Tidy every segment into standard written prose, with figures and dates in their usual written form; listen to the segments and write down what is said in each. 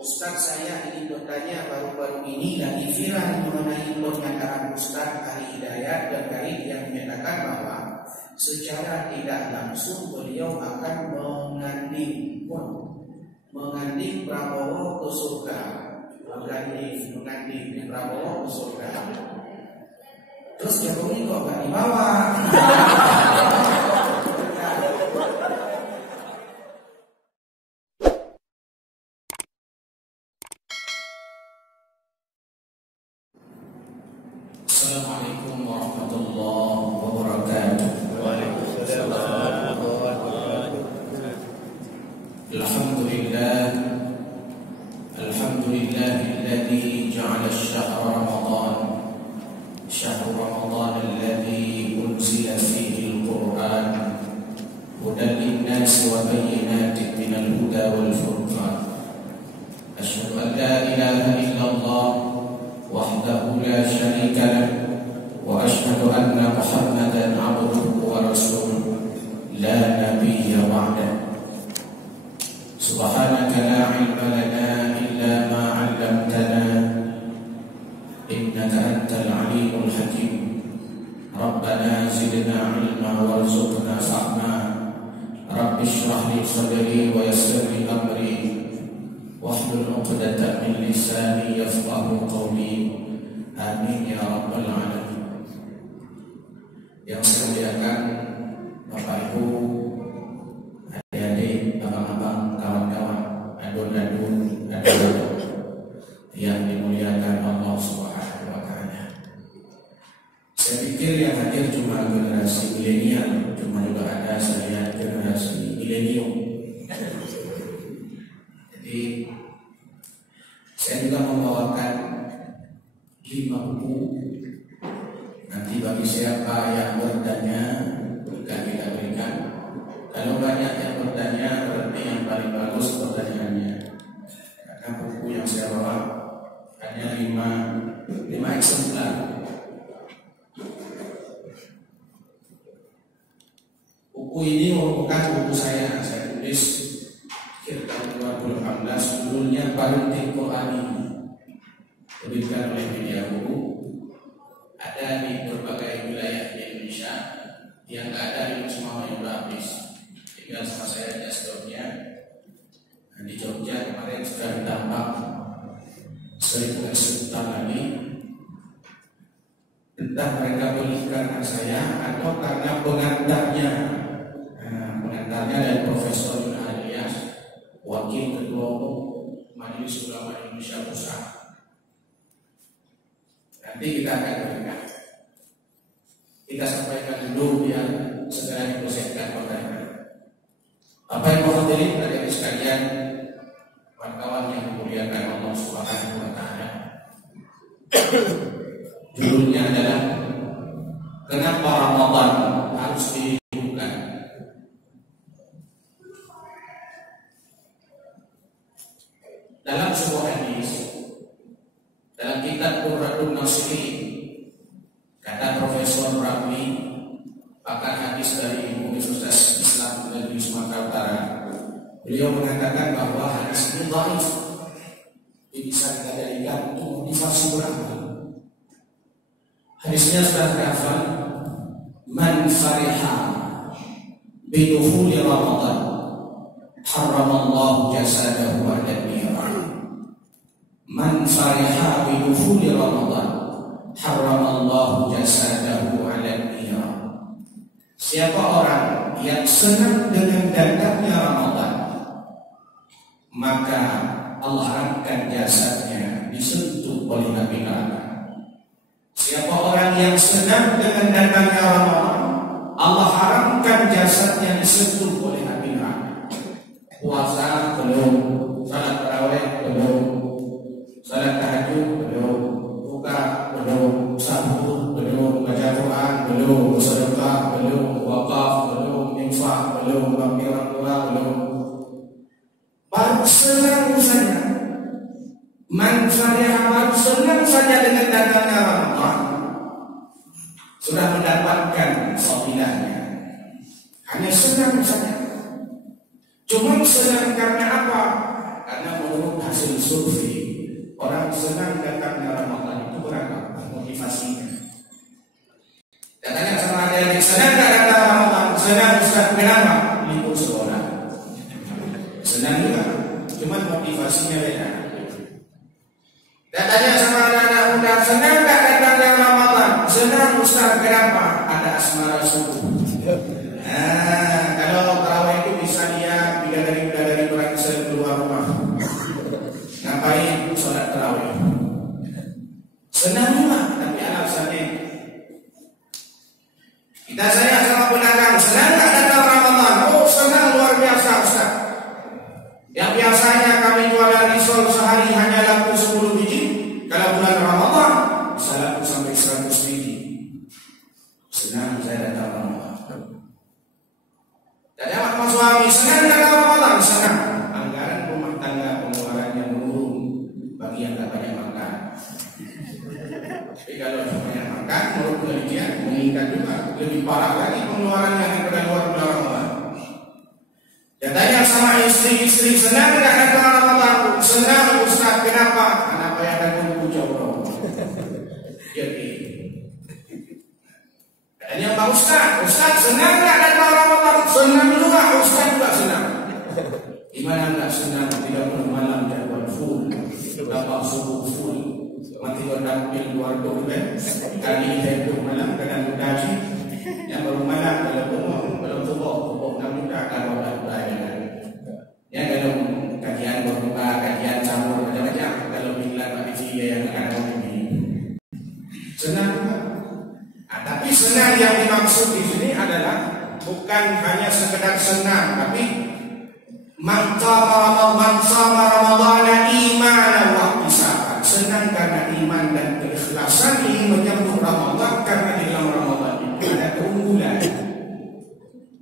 Ustaz, saya ingin bertanya, baru-baru ini lagi viral mengenai pernyataan Ustaz Ali Hidayat terkait yang menyatakan bahwa secara tidak langsung beliau akan menganding Prabowo ke surga, menganding Prabowo ke surga. Terus Jokowi kok gak dibawa? Assalamualaikum warahmatullahi wabarakatuh. Waalaikumsalam warahmatullahi wabarakatuh. Alhamdulillahilladzi ja'ala syahra Ramadan alladzi unzila fihi al-Qur'an hudan lin-nasi wa bayyinatin minal huda wal furqan. Asyhadu an la ilaha illallah wahdahu la syarika lah wa asyhadu anna Muhammadan abduhu wa rasuluh la nabiyya ba'dah. Subhanaka la ilma lana illa ma 'allamtana innaka antal alimul hakim. Rabbana zidna ilma warzuqna fahma. Rabbi shrah li sadri wa yassir li amri wahlul 'uqdatam min lisani yafqahu qawli. Amin ya rabbal alamin. Yang saya muliakan Bapak Ibu, adik-adik, abang-abang, kawan-kawan, adun-adun, yang dimuliakan Allah Subhanahu wa taala. Saya pikir yang hadir cuma generasi milenial, cuma juga ada saya generasi milenium. Jadi saya juga membawakan 5 buku. Nanti bagi siapa yang bertanya akan kita berikan. Kalau banyak yang bertanya, berarti yang paling bagus pertanyaannya. Karena buku yang saya bawa hanya 5 eksemplar. Buku ini merupakan buku saya tulis akhir tahun 2018, judulnya Parenting Qur'ani, diberikan oleh Media Buku. Ada di berbagai wilayah di Indonesia, yang ada di semua yang sudah habis. Tinggal sama saya dashboardnya. Nah, di Jogja kemarin sudah ditambah 1.000 eksemplar lagi. Entah mereka beli karena saya atau karena pengantarnya. Pengantarnya dari Profesor Yuna Alias, Wakil Ketua Umum Majelis Ulama Indonesia Pusat. Nanti kita akan berikan. Kita sampaikan dulu biar segera diproseskan pertanyaan. Apa yang mau hadirin adik-adik sekalian, kawan-kawan yang dimuliakan Allah Subhanahu wa taala. Judulnya adalah Kenapa Ramadan harus dihidupkan. Dalam sebuah hadis, dalam kitab Qur'anun Nasirin, kata Profesor Ramli, pakar hadis dari Universitas Islam Negeri Sumatera Utara, beliau mengatakan bahwa hadis ini dhaif. Ini bisa kita jadikan untuk motivasi beramal. Hadisnya sudah terhafal. Man fariha bidukhuli Ramadan harramallahu jasadahu 'ala an-nar. Man fariha bidukhuli Ramadan harramallahu jasadahu 'ala an-nar. Siapa orang yang senang dengan datangnya Ramadan, maka Allah haramkan jasadnya disentuh oleh api neraka. Siapa orang yang senang dengan datangnya Ramadan, Allah haramkan jasadnya disentuh oleh api neraka. Puasa belum, salat tarawih belum, salat tahajud belum, buka belum, sahur belum, baca Quran belum, sedekah belum, wakaf belum, infak belum, bakti orang tua belum. Baru senang saja. Man fariha, baru senang saja dengan datangnya Ramadan, sudah mendapatkan fadilahnya. Hanya senang saja. Cuma senang karena apa? Karena menurut hasil survei, orang senang datangnya Ramadan itu beragam motivasinya. Katanya sama ada yang senang tak datang Ramadan, senang Ustaz, kenapa? Libur sekolah. Senang juga, cuma motivasinya beda. Katanya sama anak-anak muda, senang tak datangnya Ramadan, senang Ustaz, kenapa? Ada asmara subuh. Kalau tarawih itu bisa dia bidadari berangsur keluar rumah. Ngapain sholat tarawih? Senang juga, tapi alasannya. Kita saya sama pedagang, senang tak datang Ramadan? Oh, senang luar biasa Ustaz. Yang biasanya kami jualan risol sehari hanya laku 10 biji, kalau bulan Ramadan bisa laku sampai 100 biji. Senang saya datang Ramadan. Dan jawab suami, senang datang Ramadan? Senang. Anggaran rumah tangga pengeluarannya menurun bagi yang tak banyak makan. Tapi kalau banyak makan, menurut penelitian meningkat juga, lebih parah lagi pengeluarannya daripada luar bulan Ramadan. Dia tanya sama istri, senang tak datang Ramadan? Senang Ustaz, kenapa? Anak payah dan kumpul jauh. Jadi katanya Pak Ustaz senang tak datang Ramadan? Senang juga, Ustaz juga senang. Gimana enggak senang 30 malam jadwal full, dapat subuh full, mati berdambil luar domen, kali 20 malam kadang mudasi, yang baru malam belum tubuh 6 juta kalau bayar. Ya kalau kajian berbuka, kajian campur macam-macam, kalau bilang Pak Diki yang akan ini senang juga. Tapi senang yang dimaksud di sini adalah bukan hanya sekedar senang, tapi man sama Ramadhan imanan wa ihtisaban. Senang karena iman dan keikhlasan ingin menyambut Ramadan, karena di dalam Ramadan itu ada keunggulan.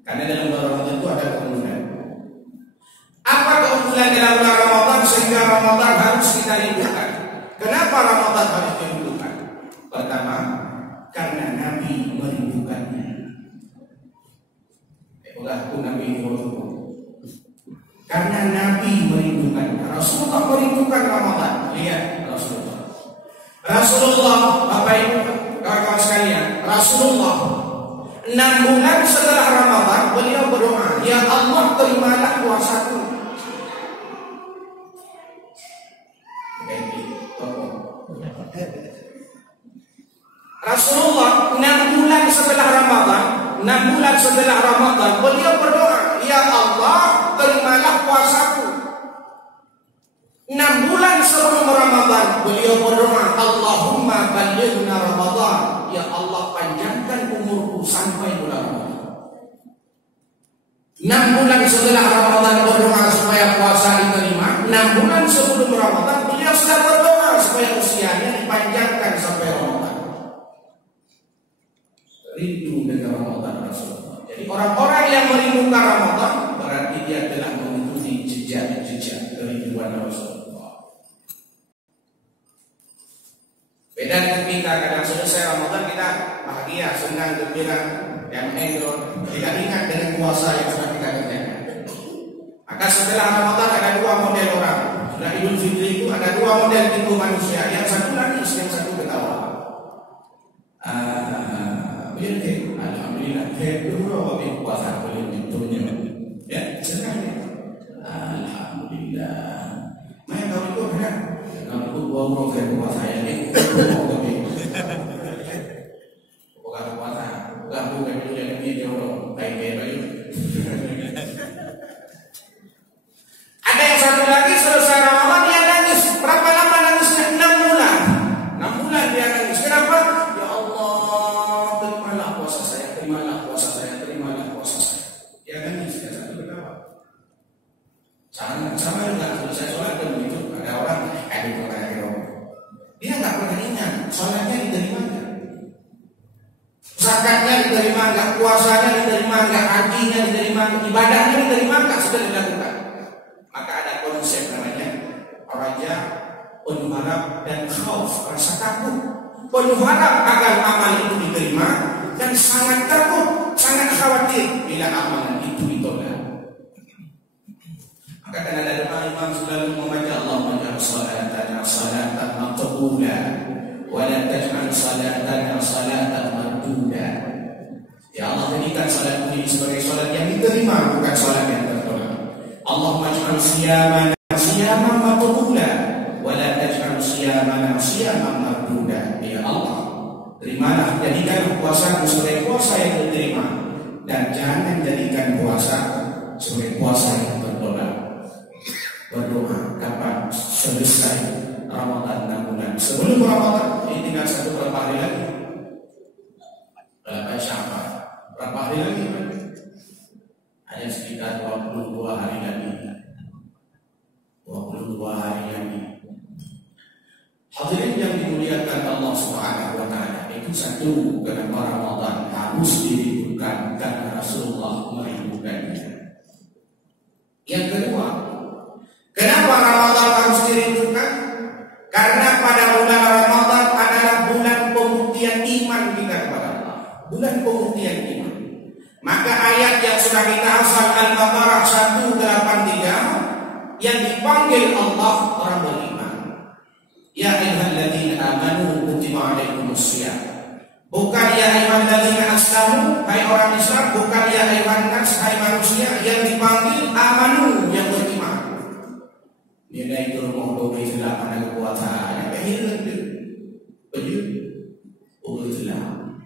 Karena dalam bulan Ramadan itu ada keunggulan. Apa keunggulan dalam bulan Ramadan sehingga Ramadan harus kita rindukan? Kenapa Ramadan harus dirindukan? Pertama, karena Nabi merindukannya. Ulahku Nabi Muhammad. Karena Nabi merindukannya. Rasulullah merindukan Ramadan. Lihat Rasulullah, Bapak Ibu, kawan-kawan sekalian, Rasulullah 6 bulan setelah Ramadan beliau berdoa, ya Allah terimalah puasaku. Rasulullah 6 bulan setelah Ramadan beliau berdoa, ya Allah terimalah puasaku. 6 bulan sebelum Ramadan beliau berdoa, Allahumma ballighna Ramadan, ya Allah panjangkan umurku sampai bulan Ramadan. 6 bulan setelah Ramadan berdoa supaya puasa diterima. 6 bulan sebelum Ramadan beliau sudah berdoa supaya usianya dipanjangkan sampai Ramadan. Rindu dengan Ramadan Rasulullah. Jadi orang-orang yang merindukan Ramadan berarti dia telah mengikuti jejak-jejak kerinduan Rasulullah. Beda dengan kita, kadang selesai Ramadan kita bahagia, senang, gembira, yang enjoy, tidak ingat dengan puasa yang sudah kita kerjakan. Maka setelah Ramadan ada 2 model orang. Sudah Idul Fitri itu ada 2 model tipe manusia, yang satu nangis, yang satu ketawa. Alhamdulillah, dulu puasa boleh bentuknya, ya senang. Alhamdulillah. Main tahun itu kan, tahun itu 2 puasa ya ni. Bukan puasa, bukan dulu yang ini dia orang baik-baik. Ada yang satu lagi selesai Ramadan dia nangis. Berapa lama nangisnya? 6 bulan. 6 bulan dia nangis. Kenapa? Ya Allah, terimalah puasa saya, terimalah puasa saya, terimalah puasa saya. Dia nangis, dia satu ketawa. Sama juga selesai sholat dan begitu. Ada orang, dia tak pernah ingat sholatnya diterima enggak, zakatnya diterima enggak, puasanya diterima enggak, hajinya diterima enggak, ibadahnya diterima enggak, sudah dilakukan. Maka ada konsep namanya raja, penuh harap, dan khauf, rasa takut. Penuh harap agar amal itu diterima, dan sangat takut, sangat khawatir bila amalan itu ditolak. Maka kan ada doa Imam selalu membaca Allahumma salatana salatan maqbula wa la taj'al salatana salatan marduda. Ya Allah, jadikan salat ini sebagai salat yang diterima, bukan salat yang tertolak. Allahumma ij'al siyamana siyaman maqbula wa la taj'al siyamana siyaman marduda. Ya Allah, terimalah, jadikan puasa sebagai puasa yang diterima, dan jangan jadikan puasa sebagai puasa yang tertolak. Berdoa kapan selesai Ramadan 6 bulan. Sebelum Ramadan ini tinggal berapa hari lagi? Berapa Syawal? Berapa hari lagi? Hanya sekitar 22 hari lagi. 22 hari lagi. Hadirin yang dimuliakan Allah Subhanahu wa taala, itu satu, kenapa Ramadan harus diribukan, karena Rasulullah merindukannya. Yang kedua, kenapa Ramadan harus diribukan? Karena pada bulan Ramadan adalah bulan pembuktian iman kita kepada Allah. Bulan pembuktian iman. Maka ayat yang sudah kita hafal Al-Baqarah 183 yang dipanggil Allah orang beriman. Ya ayyuhalladzina amanu kutiba alaikumusiyam. Bukan ya ayyuhalladzina aslamu, hai orang Islam, bukan ya ayyuhan nas, hai manusia, yang dipanggil amanu, yang beriman. Nilai itu rumah doa Islam ada kekuatan yang kehilangan baju Islam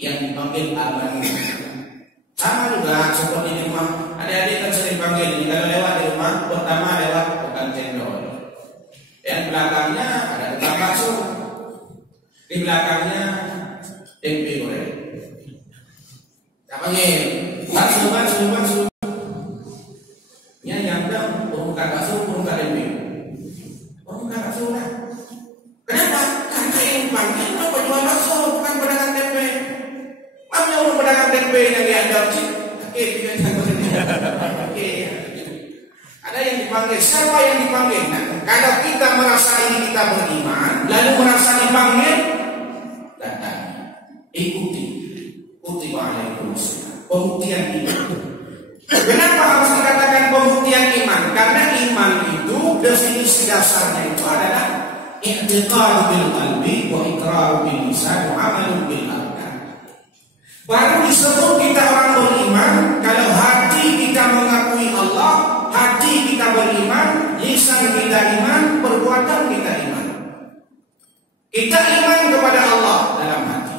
yang dipanggil amanu. Sama juga seperti di rumah, adik-adik kan sering panggil, kalau lewat di rumah pertama lewat tukang cendol, yang belakangnya ada tukang bakso, di belakangnya tempe goreng. Tak panggil bakso. Yang bilang bukan bakso, bukan tempe. Bukan bakso lah. Kenapa? Karena yang panggil apa jual bakso, bukan pedagang tempe. Mana orang pedagang tempe yang diadap sih? Ada yang dipanggil. Siapa yang dipanggil? Nah, kalau kita merasa ini kita beriman, lalu merasa dipanggil, datang, ikuti. Kutiba alaikumusiyam. Pembuktian iman. Kenapa harus dikatakan pembuktian iman? Karena iman itu definisi dasarnya itu adalah i'tiqadu bil qalbi wa iqraru bil lisan wa amalu bil arkan. Baru disebut kita orang beriman kalau hati kita mengakui Allah, hati kita beriman, lisan kita iman, perbuatan kita iman. Kita iman kepada Allah dalam hati.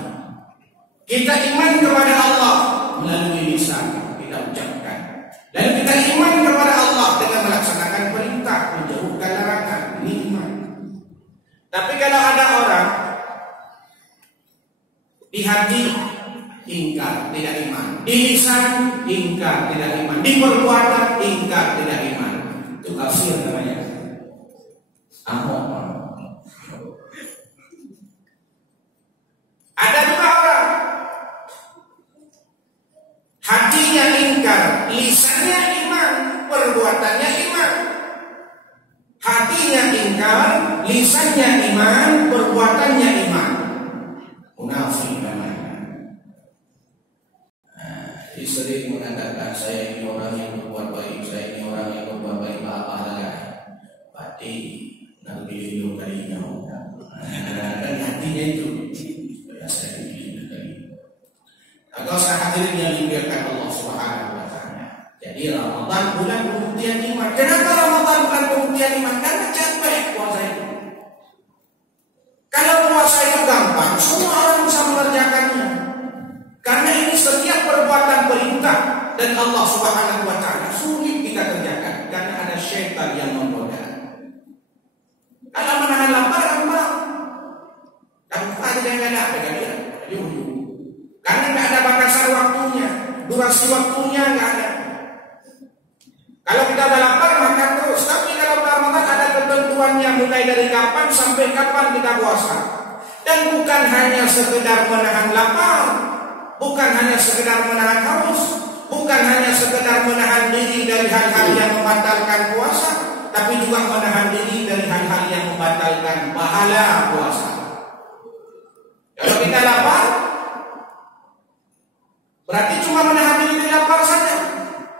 Kita iman kepada Allah melalui lisan kita ucapkan. Dan kita iman kepada Allah dengan melaksanakan perintah, menjauhkan larangan. Ini iman. Tapi kalau ada orang di hati ingkar, tidak iman, di lisan ingkar, tidak iman, di perbuatan ingkar, tidak iman, itu kafir namanya. Ahok. Ada juga orang hatinya ingkar, lisannya iman, perbuatannya iman. Hatinya ingkar, lisannya iman, perbuatannya iman. Munafik namanya. Istri mengatakan saya ini orang yang berbuat baik, saya ini orang yang berbuat baik, apa lah. Berarti nabi itu dari kau. Dan hatinya itu saya ini dari. Agar saya hadirin yang dimuliakan Allah Subhanahu wa taala. Jadi Ramadan bulan pembuktian iman. Kenapa Ramadan bulan pembuktian iman? Karena capek puasa itu. Kalau puasa itu gampang, semua orang bisa mengerjakannya. Karena ini setiap perbuatan perintah dan Allah Subhanahu wa taala sulit kita kerjakan karena ada syaitan yang menggoda. Kalau menahan lapar gampang. Tanpa ada yang ada dia. Karena tidak ada batasan waktunya, durasi waktunya tidak ada. Kalau kita ada lapar makan terus, tapi kalau Ramadan ada ketentuannya mulai dari kapan sampai kapan kita puasa. Dan bukan hanya sekedar menahan lapar, bukan hanya sekedar menahan haus, bukan hanya sekedar menahan diri dari hal-hal yang membatalkan puasa, tapi juga menahan diri dari hal-hal yang membatalkan pahala puasa. Kalau kita lapar, berarti cuma menahan diri dari lapar saja,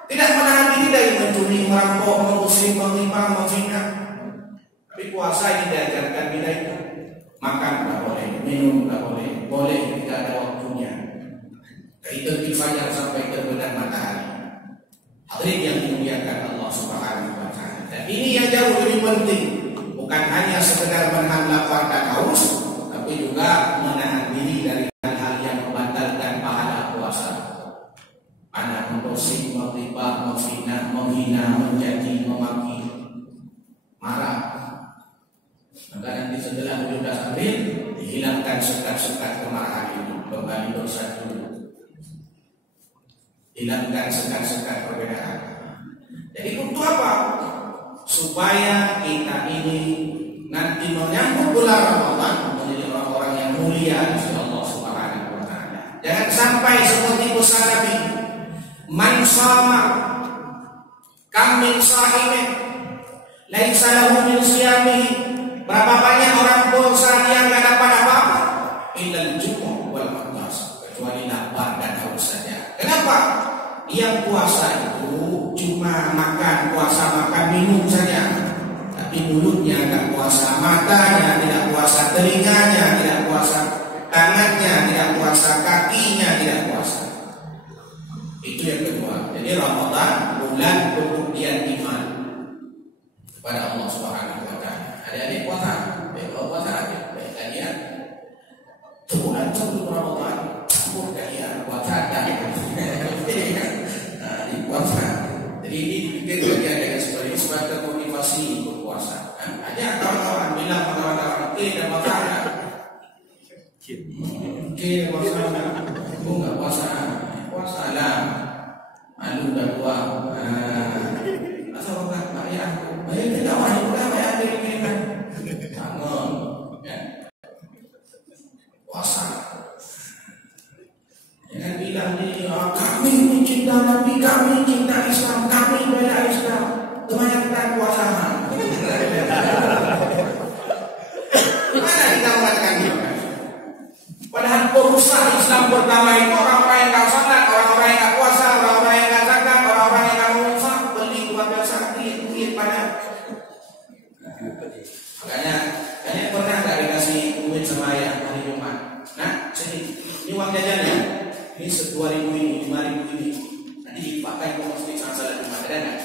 tidak menahan diri dari mencuri, merampok, mengusir, menimpa, menghina. puasa ini diajarkan kita itu makan nggak boleh, minum nggak boleh, boleh tidak ada waktunya. Dari terbit fajar sampai terbenam matahari. Hadirin yang dimuliakan Allah Subhanahu wa taala. Dan ini yang jauh lebih penting, bukan hanya sekedar menahan lapar dan haus, tapi juga menahan diri dari hal-hal yang membatalkan pahala puasa. Anak menggosip, menghina, menghina, mencaci, memaki, marah. Maka nanti setelah sudah sambil dihilangkan sekat-sekat kemarahan itu, kembali dosa dulu. Hilangkan sekat-sekat perbedaan. Jadi untuk apa? Supaya kita ini nanti menyambut bulan Ramadan menjadi orang-orang yang mulia di sisi Allah Subhanahu wa taala. Jangan sampai seperti pesan Nabi, man shama kam min shahimin laisa lahu min siyamihi. Berapa banyak orang puasa dia enggak dapat apa-apa? Illal jumu' wal maghnas, kecuali lapar dan haus saja. Kenapa? Yang puasa itu cuma makan, puasa makan minum saja, tapi mulutnya tidak puasa, matanya tidak puasa, telinganya tidak puasa, tangannya tidak puasa, kakinya tidak puasa. Itu yang kedua. Jadi Ramadan bulan pembuktian iman kepada Allah Subhanahu wa taala. Adik-adik puasa, puasa adik kalian. Bulan sebelum Ramadan, sambut kalian puasa dan puasa. Jadi ini kita bagian dari sebagai sebagai motivasi berpuasa. Hanya kawan-kawan bilang kawan-kawan kita puasa. Kita puasa. Aku nggak puasa. Puasa lah. Malu dah tua. Asal bukan bayar. Bayar tidak wajib bukan bayar ini kan. Jangan. Puasa. Jangan bilang ni kami mencinta Nabi, kami cinta Islam, kami bela Islam. Kebanyakan puasa. Mana kita mengatakan ini? Padahal perusahaan Islam pertama itu orang-orang yang tak salat, orang-orang yang tak puasa, orang-orang yang tak zakat, orang-orang yang tak menginfak, beli keluarga sakti, duit pada. Makanya pernah tak dikasih duit sama ayah hari Jumat? Nah, sini, ini uang jajannya. Ini 2.000 ini, 5.000 ini. Nanti dipakai ke masjid sama salat Jumat. Ada enggak?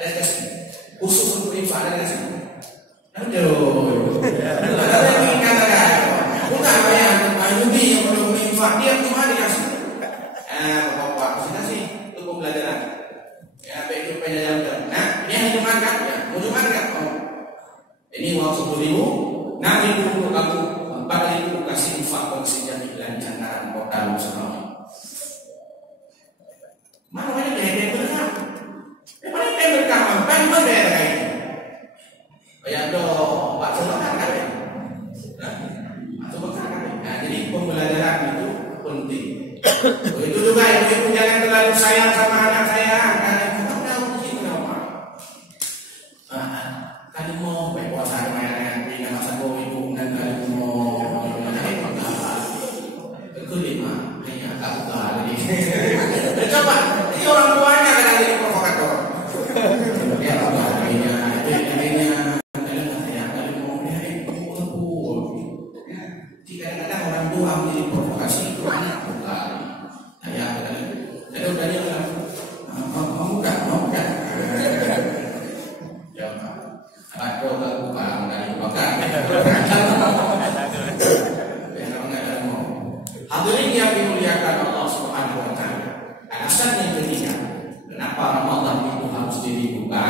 Ada kasih. Khusus untuk infak ada kasih. Aduh. Ada yang kata-kata. Bukan bayar Yudi yang belum infak, dia cuma dikasih. Bapak-bapak kasih kasih untuk pembelajaran. Ya, baik itu penjajaran. Nah, ini yang Jumat kan? Ya, mau Jumat kan? Oh. Ini uang 10.000, 6.000 untuk kamu, 4.000 kasih infak kongsi jamilan jangan modal semua. Mana banyak yang berkah? Mana yang berkah? Kan mana yang kayak ini? Bayar dong, Pak Sebenarnya kan? Nah, jadi pembelajaran itu penting. Begitu juga ibu-ibu jangan terlalu sayang sama anak saya. Kali mau baik puasa lumayan di nama satu ibu dan kali mau kelima hanya agak buka lagi. Coba ini orang tuanya kadang jadi provokator. Ya apa kalinya kali mau kadang-kadang orang tua menjadi provokasi itu anak buka. Ya kadang udah dia mau enggak. Aku tak buka dari bukan. Hadirin yang dimuliakan Allah Subhanahu wa taala. Alasan yang ketiga, kenapa Ramadan itu harus dibuka?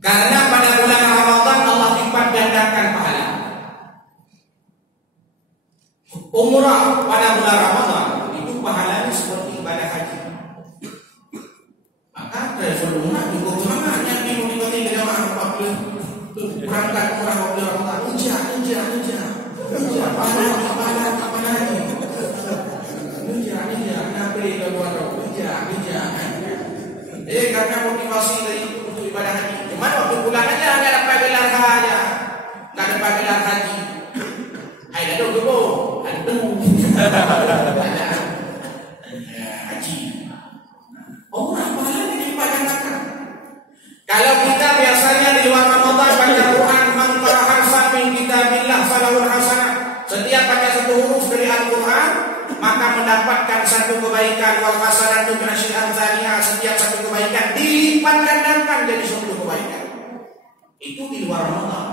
Karena pada bulan Ramadan Allah lipat gandakan pahala. Umrah pada bulan Ramadan itu pahalanya seperti ibadah haji. Maka travel umrah cukup semangatnya mengikuti jamaah 40 berangkat umrah waktu Ramadan. Ujar. Apa lagi? Ujar. Nabi keluar ujar. Karena motivasi dari untuk ibadah haji. Cuma waktu bulan aja nggak dapat gelar aja, nggak dapat gelar haji. Ayo dulu. Haji. Umrah pahalanya dilipat gandakan. Kalau kita biasanya di luar Ramadan baca Quran, man qara'a harfan min kitabillah falahul hasanah. Setiap baca satu huruf dari Al-Quran maka mendapatkan satu kebaikan. Wal hasanatu bi asyri amsalihha, setiap satu kebaikan dilipat gandakan jadi 10 kebaikan. Itu di luar Ramadan.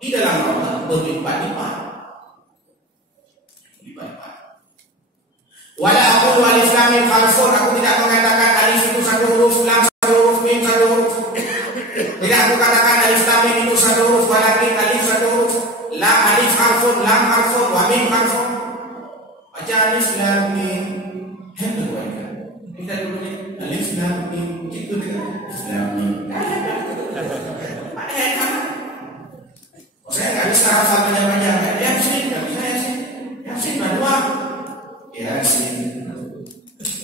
Di dalam Ramadan berlipat-lipat. Wala aqulu alif lam mim harfun, aku tidak mengatakan alif itu satu huruf, lam satu huruf, mim satu huruf. Tidak aku katakan alif lam mim itu satu huruf, walakin alif satu huruf. La alif harfun, lam harfun, wa mim harfun. Baca alif lam mim. Hendak baca. Kita dulu ni alif lam mim itu dia. Alif lam mim. Saya nggak bisa hafal banyak-banyak. Yasin, nggak bisa Yasin. Yasin dua. Yasin.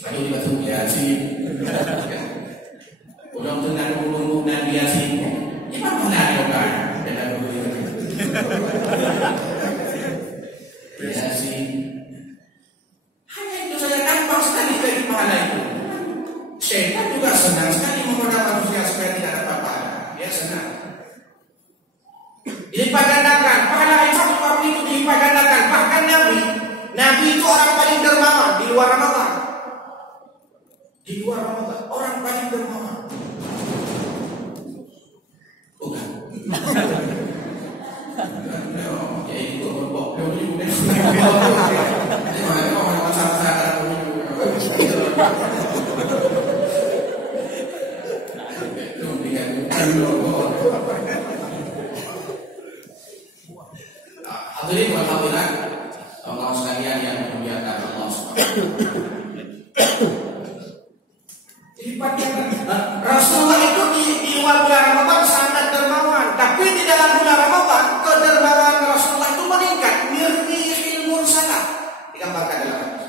Ayo dibantu Yasin. Ulang dengan ulung Nabi Yasin. Gimana nanya kan? Yasin. Hanya itu saja, gampang sekali dari pahala itu. Syaitan juga senang sekali menggoda manusia supaya tidak dapat pahala. Dia senang. Dilipat gandakan, pahala infak waktu itu dilipat gandakan. Bahkan Nabi itu orang paling dermawan di luar Ramadan. Di luar Ramadan, orang paling dermawan. Bukan. Ya itu berbok. Hadirin wal hadirat Allah sekalian yang dimuliakan Allah Subhanahu. Rasulullah itu di luar bulan Ramadan sangat dermawan, tapi di dalam bulan Ramadan kedermawan Rasulullah itu meningkat. Mirrihil mursalah digambarkan dalam hadis.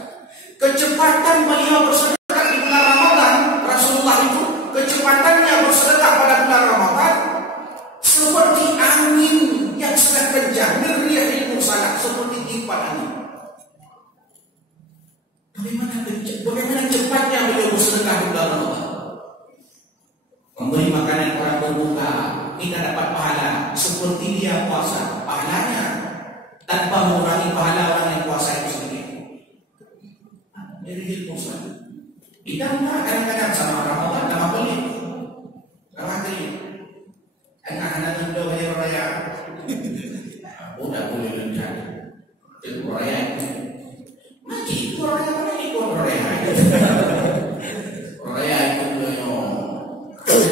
Kecepatan beliau bersedekah di bulan Ramadan, Rasulullah itu kecepatannya bersedekah pada bulan Ramadan seperti angin yang sangat kencang. Mirrihil mursalah, seperti tiupan angin. Bagaimana cepatnya beliau bersedekah di bulan Ramadan? Memberi makanan orang berbuka, kita dapat pahala seperti dia puasa. Pahalanya tanpa mengurangi pahala orang yang puasa itu sendiri. Jadi puasa. Kita enggak kadang-kadang sama Ramadan nama beli. Khawatir. Anak-anak muda bayar raya. Udah boleh lengan. Itu raya. Mati itu raya mana itu raya. Raya itu loyo.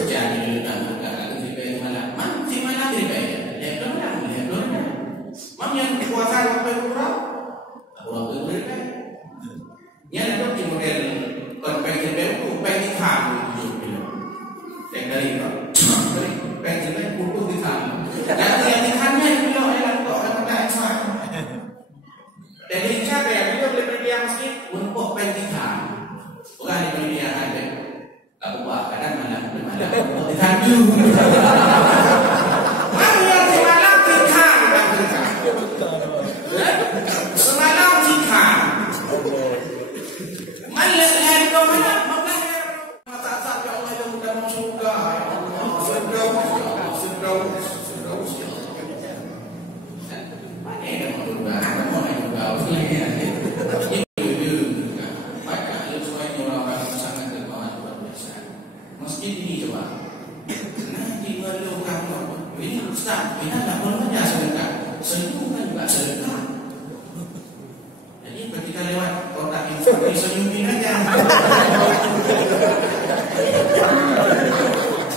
Jadi lengan enggak dibayar malam. Mati malam dibayar. Ya benar, ya benar. Mam yang puasa waktu kurang. Waktu berapa? Yang ada di model konvensi itu pengen ham itu. Yang dari itu. Pengen buku di sana. Dan yang di sana itu yang kok ada sama. Dari siapa ya? Kita beli dia meski untuk pengen ham. Bukan dibeli dia aja. Aku buat kadang malam di tanju. Malam di malam di ham. Semalam di ham. Malam hari kau mana? Mata ya Allah yang mudah surga. Masjid ini coba. Nanti kalau kamu ini Ustaz, ini ada namanya sedekah. Senyum kan juga sedekah. Jadi ketika lewat kotak infak senyumin aja.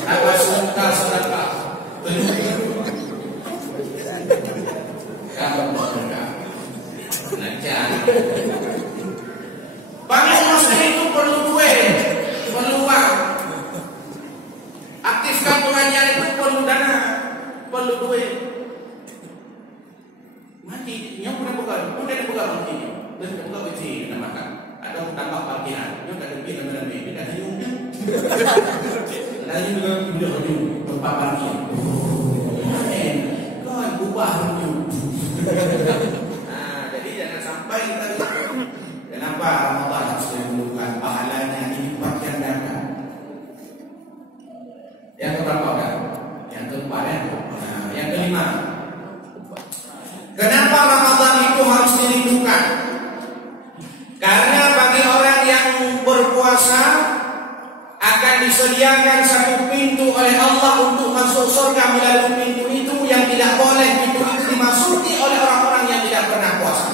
Apa suka sedekah? Kamu sedekah. Lancar. Banyak masjid itu perlu duit, perlu uang. Aktifkan pengajian itu perlu dana, perlu duit. Mati, yang pernah buka begini, dan buka begini namakan. Atau tambah parkiran, yang tak ada duit dan duit, tidak ada uangnya. Lalu juga tidak ada tempat parkir. Kau ubah dulu. Nah, jadi jangan sampai kita. Kenapa Ramadan harus didahulukan? Pahalanya dilipat gandakan. Yang keberapa kan? Yang keempat ya. Yang kelima, kenapa Ramadan itu harus dirindukan? Karena bagi orang yang berpuasa akan disediakan satu pintu oleh Allah untuk masuk surga melalui pintu itu, yang tidak boleh pintu itu dimasuki oleh orang-orang yang tidak pernah puasa.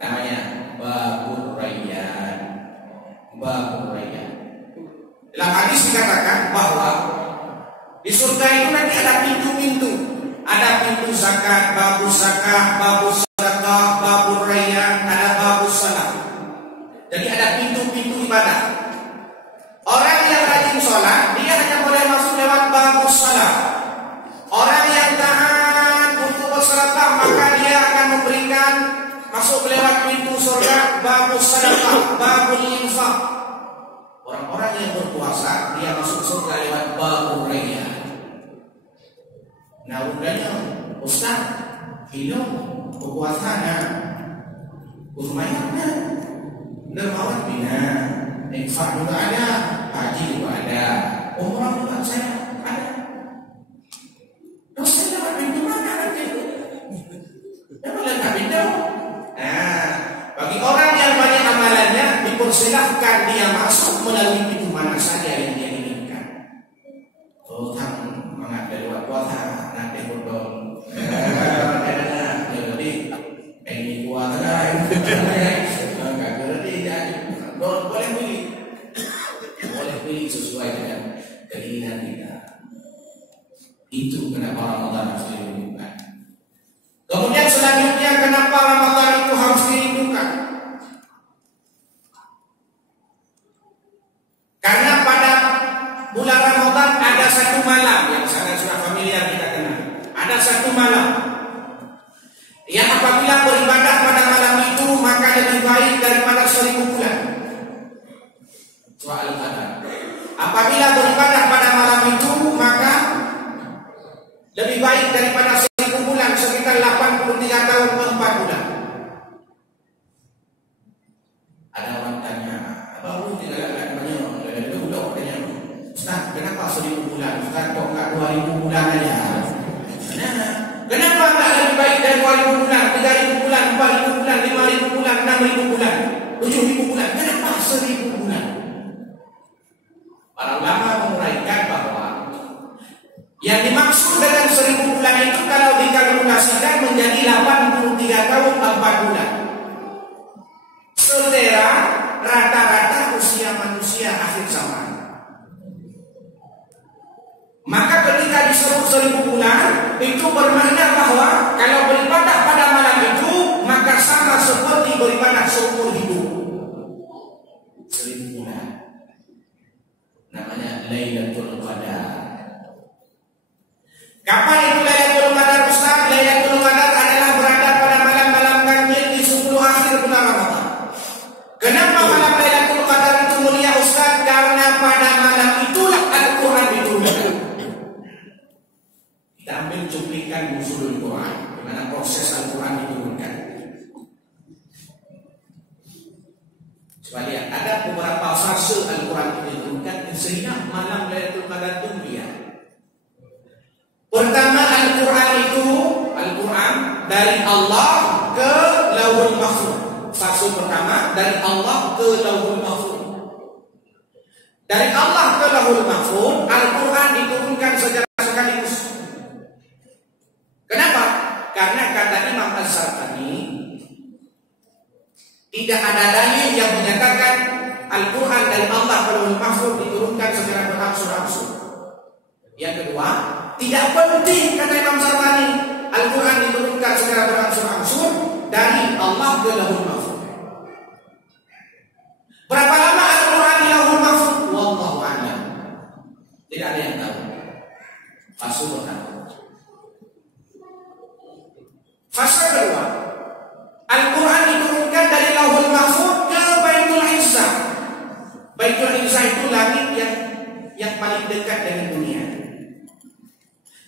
Namanya Babur Rayyan. Babur Rayyan. Dalam hadis dikatakan bahwa di surga itu nanti ada pintu-pintu. Ada pintu zakat, babus zakah, babus sedekah, babur rayyan, ada babus salat. Jadi ada pintu-pintu ibadah. Orang yang rajin sholat, dia hanya boleh masuk lewat babus salat. Orang yang tahan untuk bersedekah, maka dia akan memberikan masuk lewat pintu surga babus sedekah, babul infak. Orang-orang yang berpuasa, dia masuk surga lewat babur rayyan. Nah, undangnya Ustaz, hidup berpuasanya lumayan, dermawan bina, infak juga ada, haji juga ada, umrah juga saya ada. Terus saya dapat pintu mana nanti? Ya boleh tak pintu? Nah, bagi orang yang banyak amalannya, dipersilahkan dia masuk melalui pintu mana saja yang dia inginkan. Oh, tak mengambil lewat puasa. Ini kuasa, enggak berarti boleh pilih sesuai dengan keinginan kita. Itu kenapa Ramadan harus dirindukan. Kemudian selanjutnya, kenapa Ramadan itu harus dirindukan? Karena pada bulan Ramadan ada satu malam yang sangat sudah familiar kita kenal. Ada satu malam yang apabila beribadah pada malam itu maka lebih baik daripada 1000 bulan. Surah Al-Qadar. Apabila beribadah pada malam itu maka lebih baik daripada 1000 bulan, sekitar 83 tahun ke 4 bulan. Ada orang tanya, apa lu tidak ada banyak? Dari dulu tanya, Ustaz, kenapa 1000 bulan? Ustaz, kok enggak 2000 bulan aja? Kenapa enggak lebih baik dari 2000 bulan, 3000 bulan, 4000 bulan, 5000 bulan, 6000 bulan, 7000 bulan? Kenapa 1000 bulan? Para ulama menguraikan bahwa yang dimaksud dengan 1000 bulan itu kalau dikalkulasikan menjadi 83 tahun 4 bulan. Setara rata-rata usia manusia akhir zaman. Maka ketika disebut 1000 bulan, itu bermakna bahwa kalau beribadah pada malam itu, maka sama seperti beribadah seumur hidup. 1000 bulan. Namanya Lailatul Qadar. Kapan itu Lailatul Qadar, Ustaz? Lailatul Qadar adalah berada pada malam-malam ganjil di 10 akhir bulan Ramadan. Kenapa malam Lailatul Qadar itu mulia, Ustaz? Karena pada malam itulah Al-Quran diturunkan. Kita ambil cuplikan Nusulul Quran, di mana proses Al-Quran diturunkan. Coba lihat, ada beberapa fase Al-Quran diturunkan sehingga malam Lailatul Qadar itu mulia. Pertama, Al-Quran itu dari Allah ke Lauhul Mahfuz. Fase pertama dari Allah ke Lauhul Mahfuz. Dari Allah ke Lauhul Mahfuz, Al-Quran diturunkan secara sekaligus. Kenapa? Karena kata Imam Az-Zarqani, tidak ada dalil yang menyatakan Al-Quran dari Allah ke Lauhul Mahfuz diturunkan secara berangsur-angsur. Yang kedua, tidak penting kata Imam Az-Zarqani Al-Quran diturunkan secara berangsur-angsur dari Allah ke Lauhul Mahfuz. Berapa lama Al-Quran di Lauhul Mahfuz? Wallahu a'lam. Tidak ada yang tahu. Fase pertama. Fase kedua, Al-Quran diturunkan dari Lauhul Mahfuz ke Baitul Izzah. Baitul Izzah itu langit yang paling dekat dengan dunia.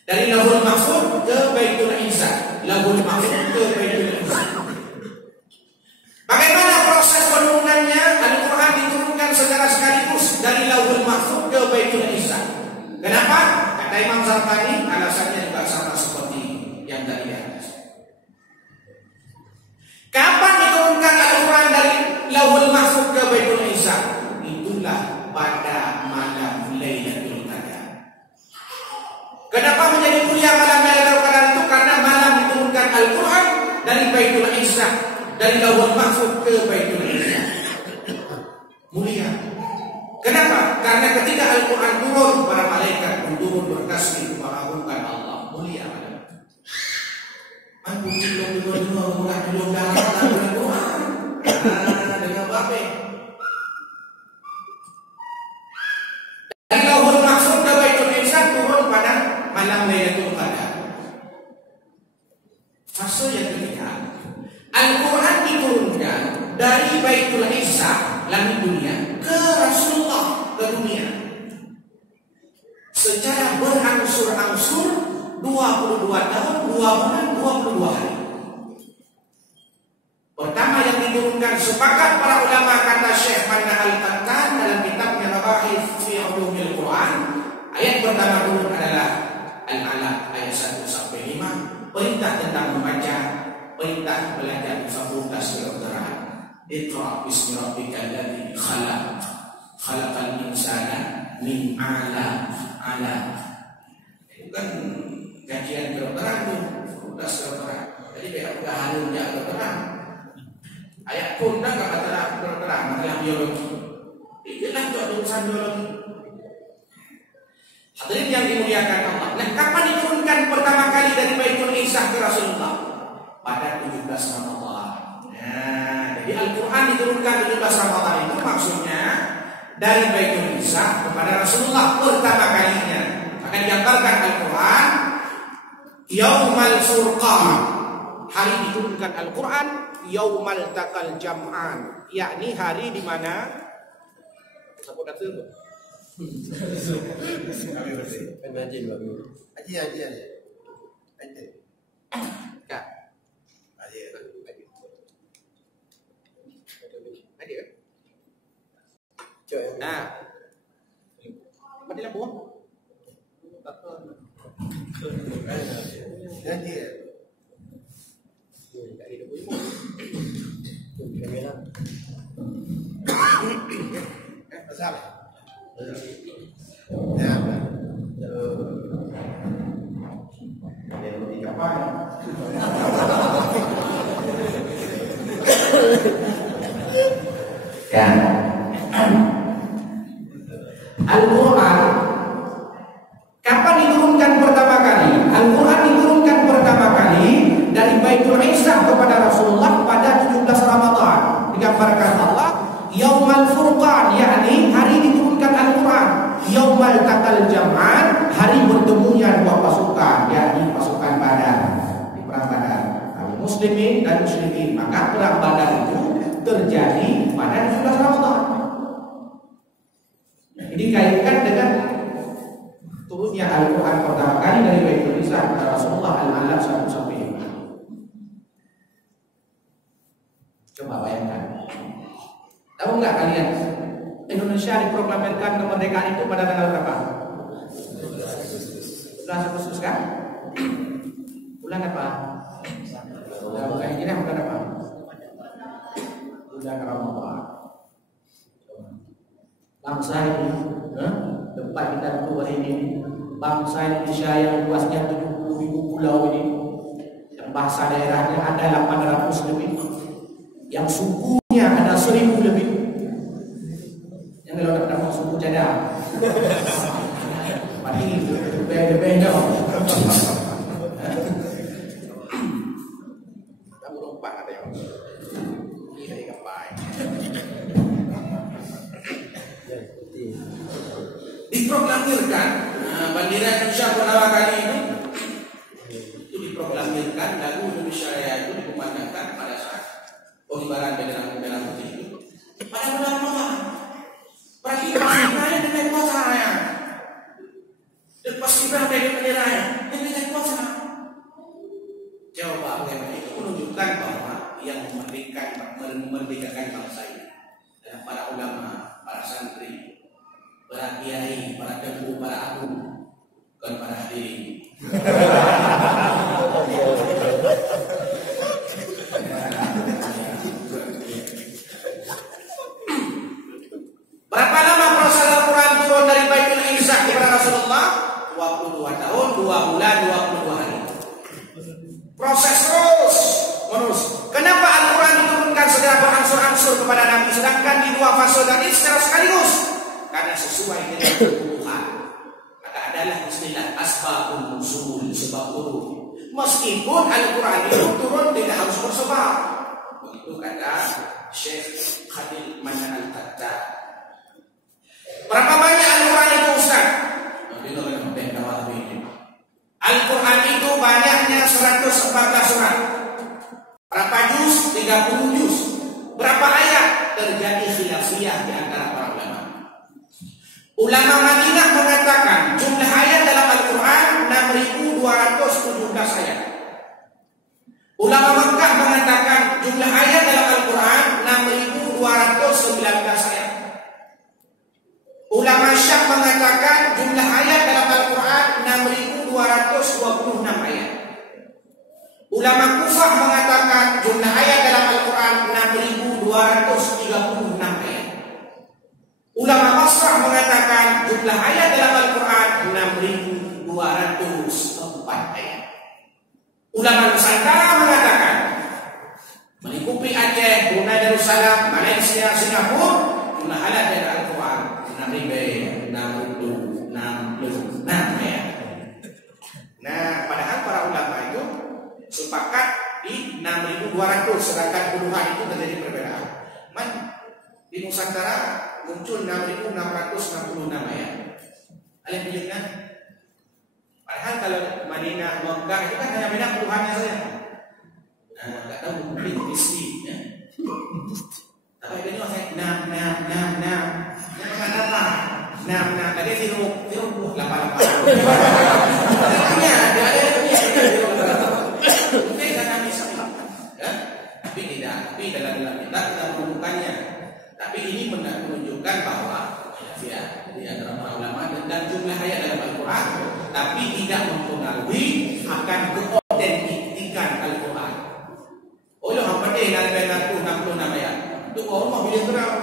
Dari Lauhul Mahfuz ke Baitul Izzah, Lauhul Mahfuz ke Baitul Izzah. Bagaimana proses penurunannya? Al-Quran diturunkan secara sekaligus dari Lauhul Mahfuz ke Baitul Izzah. Kenapa? Kata Imam Zarqani, alasannya juga sama seperti yang tadi atas. Kapan diturunkan Al-Quran dari Lauhul Mahfuz ke Baitul Izzah? Itulah pada malam Lailatul Qadar. Kenapa menjadi mulia malam Lailatul Qadar itu? Karena malam diturunkan Al-Quran dari Baitul Izzah, dari Lauhul Mahfuz ke Baitul Izzah. Mulia. Kenapa? Karena ketika Al-Quran turun, para malaikat pun turun bertasbih mengagungkan Allah. Mulia malam. Aku belum mulai belum dalam Al-Quran. Dengan bape. Dari Lauhul Mahfuz ke Baitul Izzah turun pada malam Lailatul Qadar. Fase yang ketiga, Al-Quran diturunkan dari Baitul Izzah, langit dunia, ke Rasulullah, ke dunia, secara berangsur-angsur 22 tahun, 2 bulan, 22 hari. Pertama yang diturunkan, sepakat para ulama, kata Syekh Manna Al-Qattan dalam kitabnya Mabahith fi Ulumil Quran, ayat pertama turun adalah Al-Alaq ayat 1 sampai 5, perintah tentang membaca, perintah belajar di fakultas kedokteran. Iqra bismi rabbikal ladzi khalaq, khalaqal insana min 'alaq. Itu kan kajian kedokteran tuh, fakultas kedokteran. Jadi kayak udah halunya kedokteran. Ayat pun dah enggak masalah kedokteran, masalah biologi. Itulah urusan biologi. Hadirin yang dimuliakan Allah. Nah, kapan diturunkan pertama kali dari Baitul Izzah ke Rasulullah? Pada 17 Ramadan. Nah, jadi Al-Quran diturunkan 17 Ramadan itu maksudnya dari Baitul Izzah kepada Rasulullah pertama kalinya. Akan diantarkan Al-Quran Yaumal Furqan. Hari diturunkan Al-Quran Yaumal Taqal Jam'an, yakni hari di mana siapa kata tu? Nah, mati lampu. Janji. Salah. Ya. Kan Al-Quran kapan diturunkan pertama kali? Al-Quran diturunkan pertama kali dari Baitul Izzah kepada Rasulullah pada 17 Ramadan. Digambarkan Allah Yaumal Furqan, yakni hari diturunkan Al-Quran. Yaumal Taqal Jam'an, hari bertemunya dua pasukan, yakni pasukan Badar, di perang Badar, muslimin dan musyrikin. Maka perang Badar itu terjadi pada 17 Ramadan. Ini kaitkan dengan turunnya Al-Quran pertama kali dari Baitul Izzah kepada Rasulullah Al-Alaq 1 sampai 5. Coba bayangkan. Tahu nggak kalian, Indonesia diproklamirkan kemerdekaan itu pada tanggal berapa? 11 Agustus kan? Bulan apa? Bulan Hijriah, bulan apa? Bulan Ramadan. Bangsa ini, tempat kita duduk hari ini, bangsa Indonesia yang luasnya 70.000 pulau ini, yang bahasa daerahnya ada 800 lebih, yang sukunya ada 1000 lebih. Yang kalau dapat suku cadang, mati lebih jauh. Kamu lompat ada yang ini hari kapai. Diproklamirkan bendera Indonesia pertama kali itu diproklamirkan, lagu Indonesia Raya itu dikumandangkan pada saat pengibaran bendera putih itu pada bulan Ramadan. Berarti pastinya dengan kuasa ya, dan pastinya dengan bendera ya, dengan kuasa. Coba bagaimana itu menunjukkan bahwa yang memerdekakan bangsa ini adalah para ulama, para santri, para kiai, para teguh, para agung. bukan para hadirin. Berapa lama proses Al-Quran turun dari Baitul Izzah kepada Rasulullah? 22 tahun, 2 bulan, 22 hari. Proses terus menerus. Kenapa Al-Quran diturunkan secara berangsur-angsur kepada Nabi, sedangkan di 2 fase tadi secara sekaligus? Karena sesuai dengan kebutuhan. Maka adalah istilah asbabun nuzul, sebab turun. Meskipun Al-Quran itu turun tidak harus bersebab. Begitu kata Syekh Khalil Manan Al-Qattar. Berapa banyak Al-Quran itu, Ustaz? Al-Quran itu banyaknya 114 surat. Berapa juz? 30 juz. Berapa ayat? Terjadi khilafiyah di antara para ulama. Ulama Madinah mengatakan jumlah ayat dalam Al-Quran 6.217 ayat. Ulama Mekah mengatakan jumlah ayat dalam Al-Quran 6.219 ayat. Ulama Syam mengatakan jumlah ayat dalam Al-Quran 6.226 ayat. Ulama Kufah mengatakan jumlah ayat dalam Al-Quran 6.236 ayat. Ulama Basrah mengatakan jumlah ayat dalam Al-Quran 6.204 ayat. Ulama Nusantara mengatakan melingkupi Aceh, Brunei Darussalam, Malaysia, Singapura, jumlah ayat dalam Al-Quran 6.66 ayat. Nah, padahal para ulama itu sepakat di 6.200, sedangkan puluhan itu terjadi perbedaan. Di Nusantara muncul 6.666 ayat. Alih tunjukkan. Padahal kalau Madinah, Mekah itu kan hanya beda puluhannya saja. Nah, nggak tahu mungkin mesti. Ya. Tapi ini saya 6. Kenapa? 6 tadi 0 8. Mungkin karena misalnya, ya? Tapi tidak. Tapi dalam kita menemukannya. Tapi ini menunjukkan bahwa ya, di antara para ulama dan jumlah ayat dalam Al-Quran, tapi tidak mempengaruhi akan keautentikan Al-Quran. Oh, yang penting ada 66 ayat. Itu orang mau pilih terang.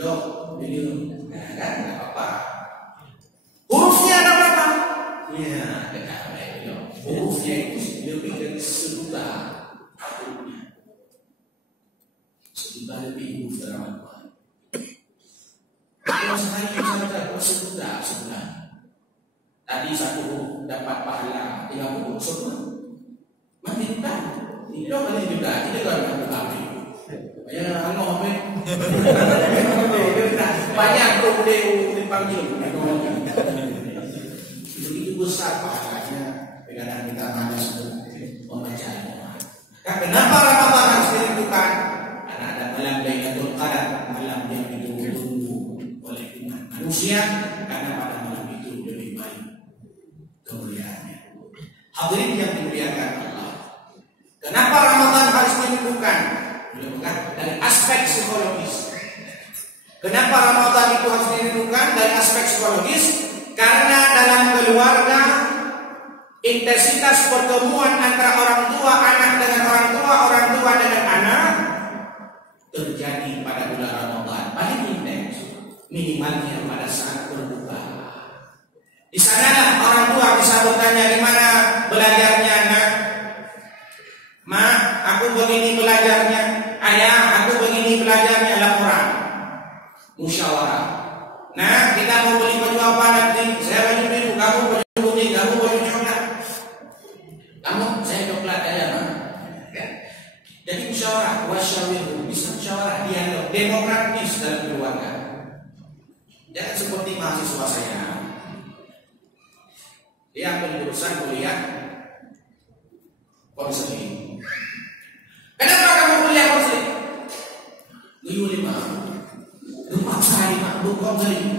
Loh, pilih. Nah, kan enggak apa-apa. Hurufnya ada berapa? Ya, dekat baik. Hurufnya itu lebih dari 1 juta. Hurufnya 1 juta lebih huruf dalam Al-Quran. Kalau sehari bisa baca 1 juta sebulan. Tadi 1 huruf dapat pahala 30 huruf sebulan. Mati bukan? Ini dong kali juga. Ini kan kami. Ya, halo Ahmed. Banyak huruf dipanggil. Begitu besar pahalanya dengan kita malas untuk membacanya. Kenapa Ramadan harus dirindukan? Karena ada malam Lailatul Qadar, malam yang ditunggu oleh umat manusia, karena pada malam itu lebih baik kemuliaannya. Hadirin yang dimuliakan Allah. Kenapa Ramadan harus dirindukan? Dari aspek psikologis. Kenapa Ramadan itu harus dirindukan? Dari aspek psikologis. Karena dalam keluarga intensitas pertemuan antara orang tua anak dengan orang tua dengan anak terjadi pada bulan Ramadan paling intens, minimalnya pada saat berbuka. Di sanalah orang tua bisa bertanya, di mana belajarnya anak? Ma, aku begini belajarnya. Ayah, aku begini belajarnya. Laporan, musyawarah. Nah, kita mau beli baju apa nanti? Saya baju biru, kamu baju putih, kamu baju coklat. Kamu, saya coklat aja, Ma. Ya. Jadi musyawarah, wasyawiru, bisa musyawarah, dialog, demokratis dalam keluarga. Jangan seperti mahasiswa saya. Dia ambil jurusan kuliah konseling. Kenapa kamu kuliah konseling? Guyur 5. Rumah saya 5 konseling.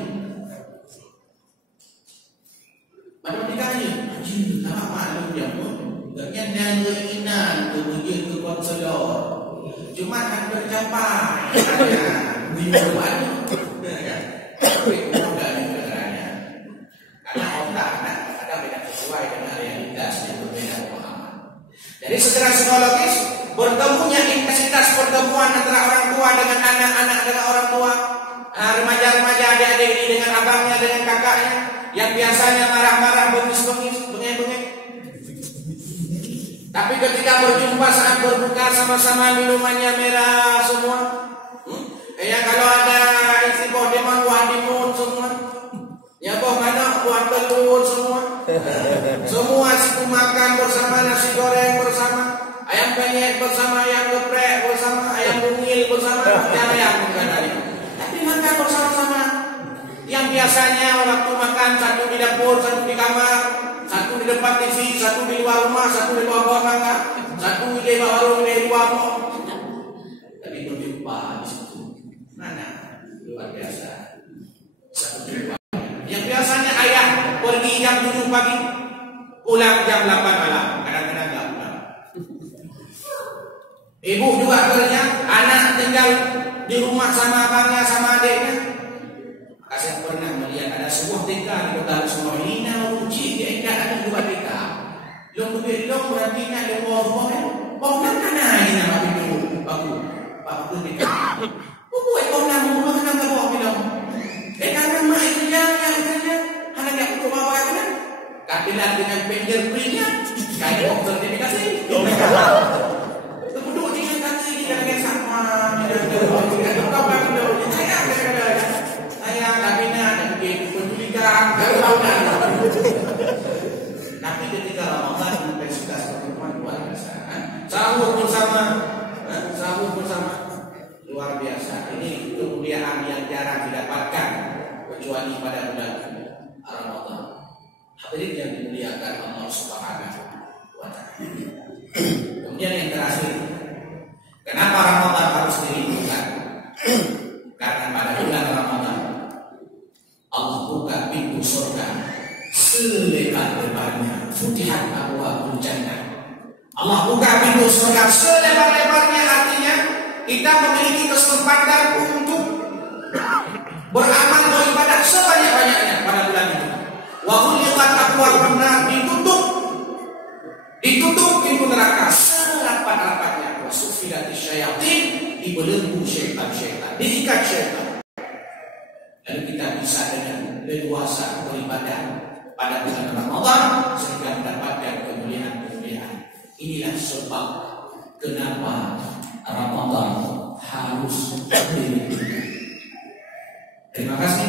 Matematikanya, anjing, apa lu dia pun? Ternyata keinginan kemudian ke konselor. Cuma akan tercapai. Guyur banyak. Tapi mudah negaranya. Karena otak sesuai dengan realitas yang berbeda pemahaman. Jadi secara psikologis, bertemunya intensitas pertemuan antara orang tua dengan anak-anak dengan orang tua, remaja-remaja adik-adik ini dengan abangnya dengan kakaknya, yang biasanya marah-marah, bengis-bengis, bengek-bengek. Tapi ketika berjumpa saat berbuka sama-sama minumannya merah semua. Ya kalau ada isi deman buah timun semua. Ya boh mana buah telur semua. Semua situ makan bersama, nasi goreng bersama, ayam penyet bersama, ayam geprek bersama, ayam bungil bersama, ayam bukan hari. Tapi makan bersama-sama. Yang biasanya waktu makan satu di dapur, satu di kamar, satu di depan TV, satu di luar rumah, satu di bawah tangga, satu di bawah warung, di luar mall. Tapi berjumpa di situ. Mana? Luar biasa. Satu jumpa. Yang biasanya ayah pergi jam 7 pagi, pulang jam 8 malam. Kadang-kadang tak pulang. Ibu juga kerja, anak tinggal di rumah sama abangnya, sama adiknya. Maka saya pernah melihat ada sebuah TK di kota Semua ini, uji dia ingat ada 2 TK. Long berarti nak long Bawang mana ini nama pintu baku. Baku TK. Buat bawang nama mana bawang bilang. Karena mak itu yang kerja, anak yang untuk bawa kan. Kapilah dengan fingerprintnya, kayak sertifikasi. Duduk dengan kaki di dalam sama. Saya kabinet dan penculikan, tahunan. Tapi ketika Ramadan intensitas pertemuan luar biasa. Sahur bersama luar biasa. Ini kemuliaan yang jarang didapatkan kecuali pada bulan Ramadan. Hadirin yang dimuliakan Allah Subhanahu wa Ta'ala. Kemudian yang terakhir, kenapa Ramadan harus dirindukan? Karena pada bulan Ramadan Allah buka pintu surga selebar-lebarnya. Futihat abwaabul jannah. Allah buka pintu surga selebar-lebarnya, artinya kita memiliki kesempatan untuk beramal beribadah sebanyak-banyaknya pada bulan itu. Wa ghuliqat abwaabun nar, ditutup pintu neraka serapat-rapatnya. Wa suffidatis syayatin, dibelenggu syaitan-syaitan, diikat syaitan. Lalu kita bisa dengan leluasa beribadah pada bulan Ramadan sehingga mendapatkan kemuliaan-kemuliaan. Inilah sebab kenapa Ramadan harus dirindukan. Terima kasih.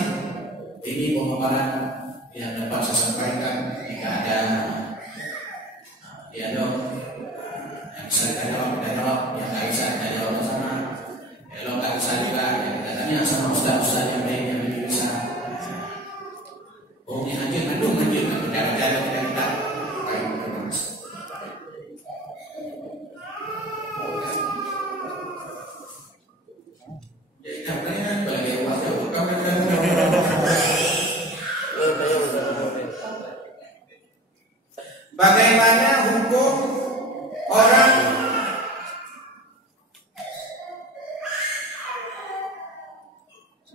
Ini pemaparan yang dapat saya sampaikan. Jika ada dialog yang bisa kita jawab, yang tak bisa kita jawab bersama. Kalau tak bisa juga, kita tanya sama ustaz-ustaz yang lain yang lebih bisa. Oh, ini hadir, berjalan kita.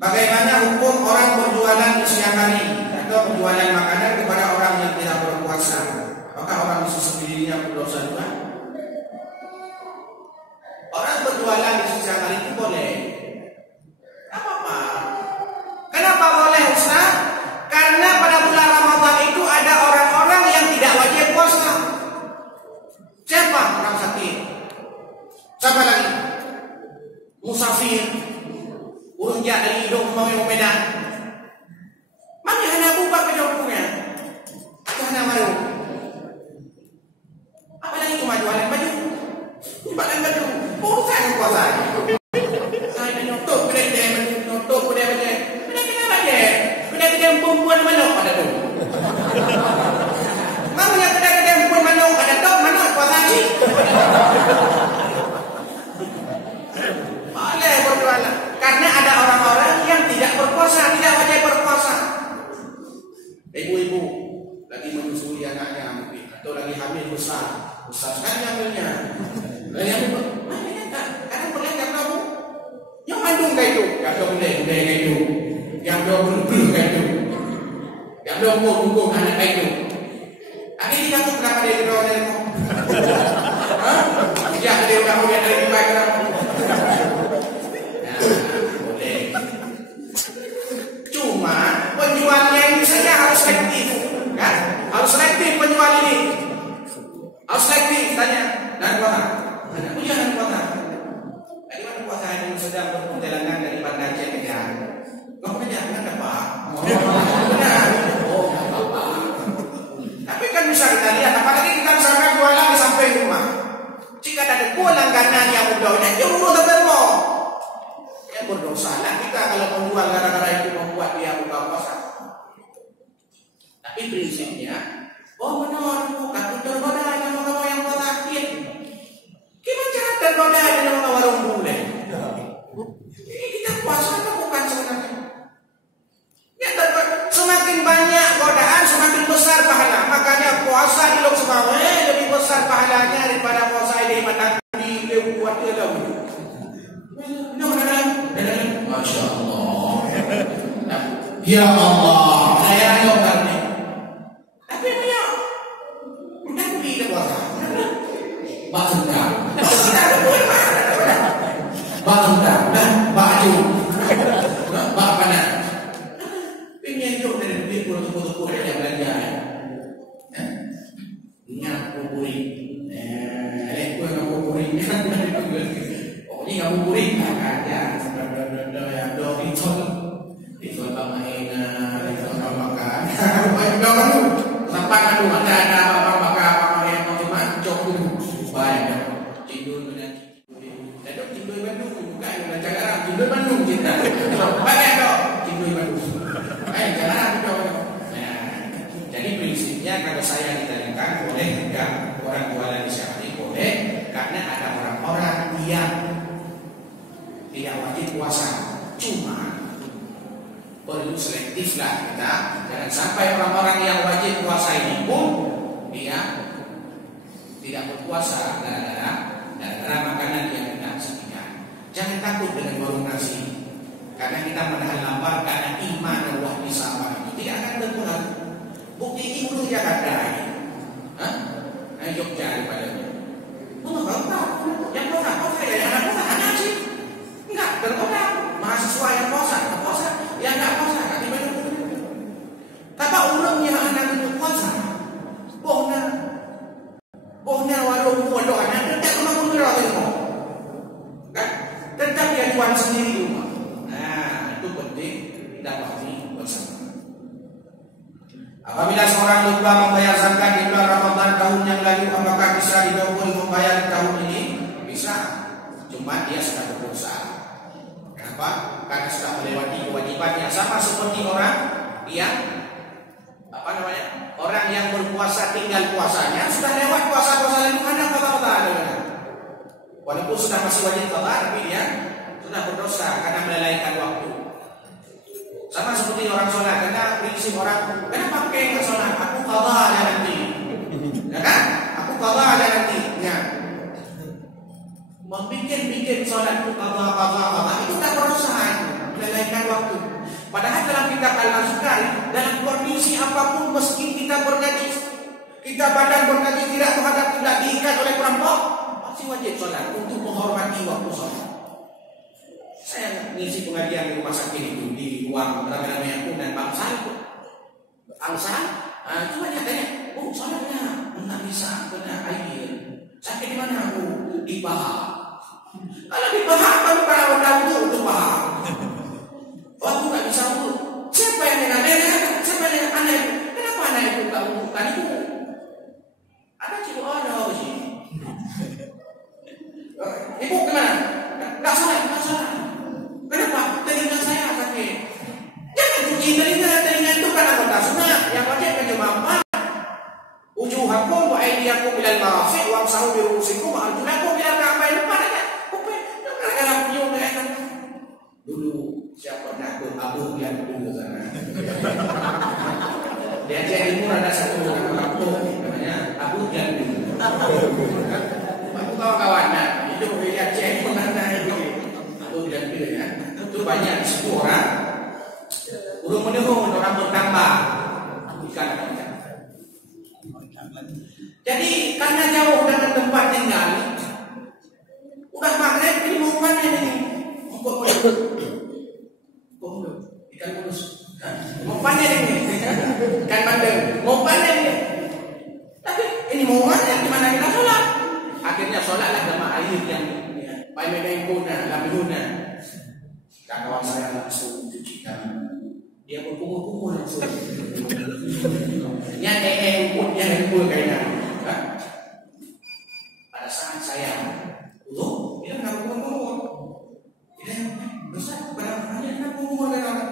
Bagaimana hukum orang berjualan di siang hari atau berjualan makanan kepada orang yang tidak berpuasa? Apakah orang di sisi dirinya berdosa juga? Orang berjualan di siang hari itu boleh. Apa-apa. Kenapa boleh, Ustaz? Karena pada bulan Ramadan itu ada orang-orang yang tidak wajib puasa. Siapa? Orang sakit. Siapa lagi? Musafir. Urung dari hidung mau yang Medan. Mana hanya buka kejauhannya? Atau hanya malu? Apa lagi cuma jualan baju? Jualan baju. Bukan yang puasa. Saya menutup kedai menutup kedai. Kedai perempuan mana pada tu? Mana kedai perempuan mana pada tu? Mana puasa haji? Boleh berjualan. Karena ada orang-orang yang tidak berpuasa, tidak wajib berpuasa. Ibu-ibu lagi menyusui anaknya mungkin, atau lagi hamil besar sekali hamilnya. Kadang boleh tak tahu. Yang mandung kayak itu, yang boleh kayak itu, yang belum kayak itu, yang belum anak kayak itu. Ya. Oh benar, aku tergoda dengan kamu yang kau sakit. Gimana cara tergoda dengan warung bule? Ini kita puasa atau bukan sebenarnya? Ya, semakin banyak godaan, semakin besar pahala. Makanya puasa di Lok Semawe lebih besar pahalanya daripada puasa di Matahari di buat dia tahu. Masya Allah. Ya Allah, saya ayatkan ni. Tapi punya, bukan kita puasa. Basuda, basuda, baju, bapana. Ini hidup dari duit puluh-puluh yang belanja. Ingat kuburi, kue kuburi. Oh ini kuburi kan ya. Itu pemaina, itu makan. Jangan sampai ada apa yang mau mancok dulu. Banyak cindul dengan ada cindul Bandung bukan ada cara cindul Bandung cinta. Banyak dong cindul Bandung. Jangan jadi prinsipnya kalau saya ditanya boleh enggak orang jualan di Syari boleh karena ada orang-orang yang tidak wajib puasa cuma perlu selektif lah kita jangan sampai orang-orang yang wajib puasa ini pun dia tidak berpuasa gara-gara makanan yang tidak sekian. Jangan takut dengan warung nasi karena kita menahan lapar karena iman Allah di sabar itu tidak akan berkurang. Bukti ini dulu Jakarta ini Jogja daripadanya yang puasa ya anak puasa anak sih enggak berkurang mahasiswa yang puasa yang enggak puasa kan dibantu. Tapi ulangnya anak itu puasa bohna warung bodoh anak tetap rumah kumira kan tetap dia jual sendiri di rumah. Nah itu penting kita pahami bersama. Apabila seorang lupa membayar zakat di bulan Ramadan tahun yang lalu, apakah bisa didahului membayar di tahun ini? Bisa, cuma dia sudah berdosa. Kenapa? Karena sudah melewati kewajibannya. Sama seperti orang yang orang yang berpuasa tinggal puasanya sudah lewat puasa-puasa lalu ada qada. Walaupun sudah masih wajib qada, tapi dia sudah berdosa karena melalaikan waktu. Sama seperti orang sholat, karena prinsip orang, kenapa pakai nggak sholat? Aku qada aja nanti, ya kan? Aku qada aja nanti, ya. Membikin sholat itu qada itu tak berdosa, melalaikan waktu. Padahal dalam kitab Al-Azkar, dalam kondisi apapun, meski kita bernajis, kita badan bernajis tidak diikat oleh perampok, masih wajib sholat untuk menghormati waktu sholat. Saya ngisi pengajian di rumah sakit itu di ruang rame-rame aku dan bangsa itu cuma dia tanya, sholatnya nggak bisa kena air, sakit di mana aku? Di paha. Kalau di paha kamu pada wudhu untuk paha. Aku nggak bisa wudhu. Siapa yang menanya? Siapa yang anak itu? Kenapa anak itu nggak wudhu? Kan itu ada cikgu ada di sini. Ibu kemana? Nggak salah. Kenapa? Telinga saya sakit. Jangan cuci telinga itu kan anggota sunnah. Yang wajib kan cuma 4. Wujuhakum wa aydiyakum ilal marafiq wamsahu bi ru'usikum wa arjulakum ilal ka'bayn. Depan aja. Gara-gara punya kan. Dulu siapa nakut Abu yang dulu sana. Di Aceh Timur ada satu kampung namanya Abu yang dulu. Aku kawan-kawan itu di Aceh mana itu. Dan ya, itu banyak di situ orang urung menurun, orang bertambah ikan banyak. Jadi karena jauh dengan tempat tinggal, udah maghrib ini mau mana ini? Mau ikan kudus, mau panen ini, ikan bandeng, mau panen ini. Tapi ini mau mana? Gimana kita sholat? Akhirnya sholatlah sama air yang Labihuna. Kawan saya langsung cucikan. Dia berkumur-kumur langsung. Nyate rumputnya hempul kayaknya. Pada saat saya dia nggak kumur-kumur. Dia besar barangnya nggak kumur kayaknya.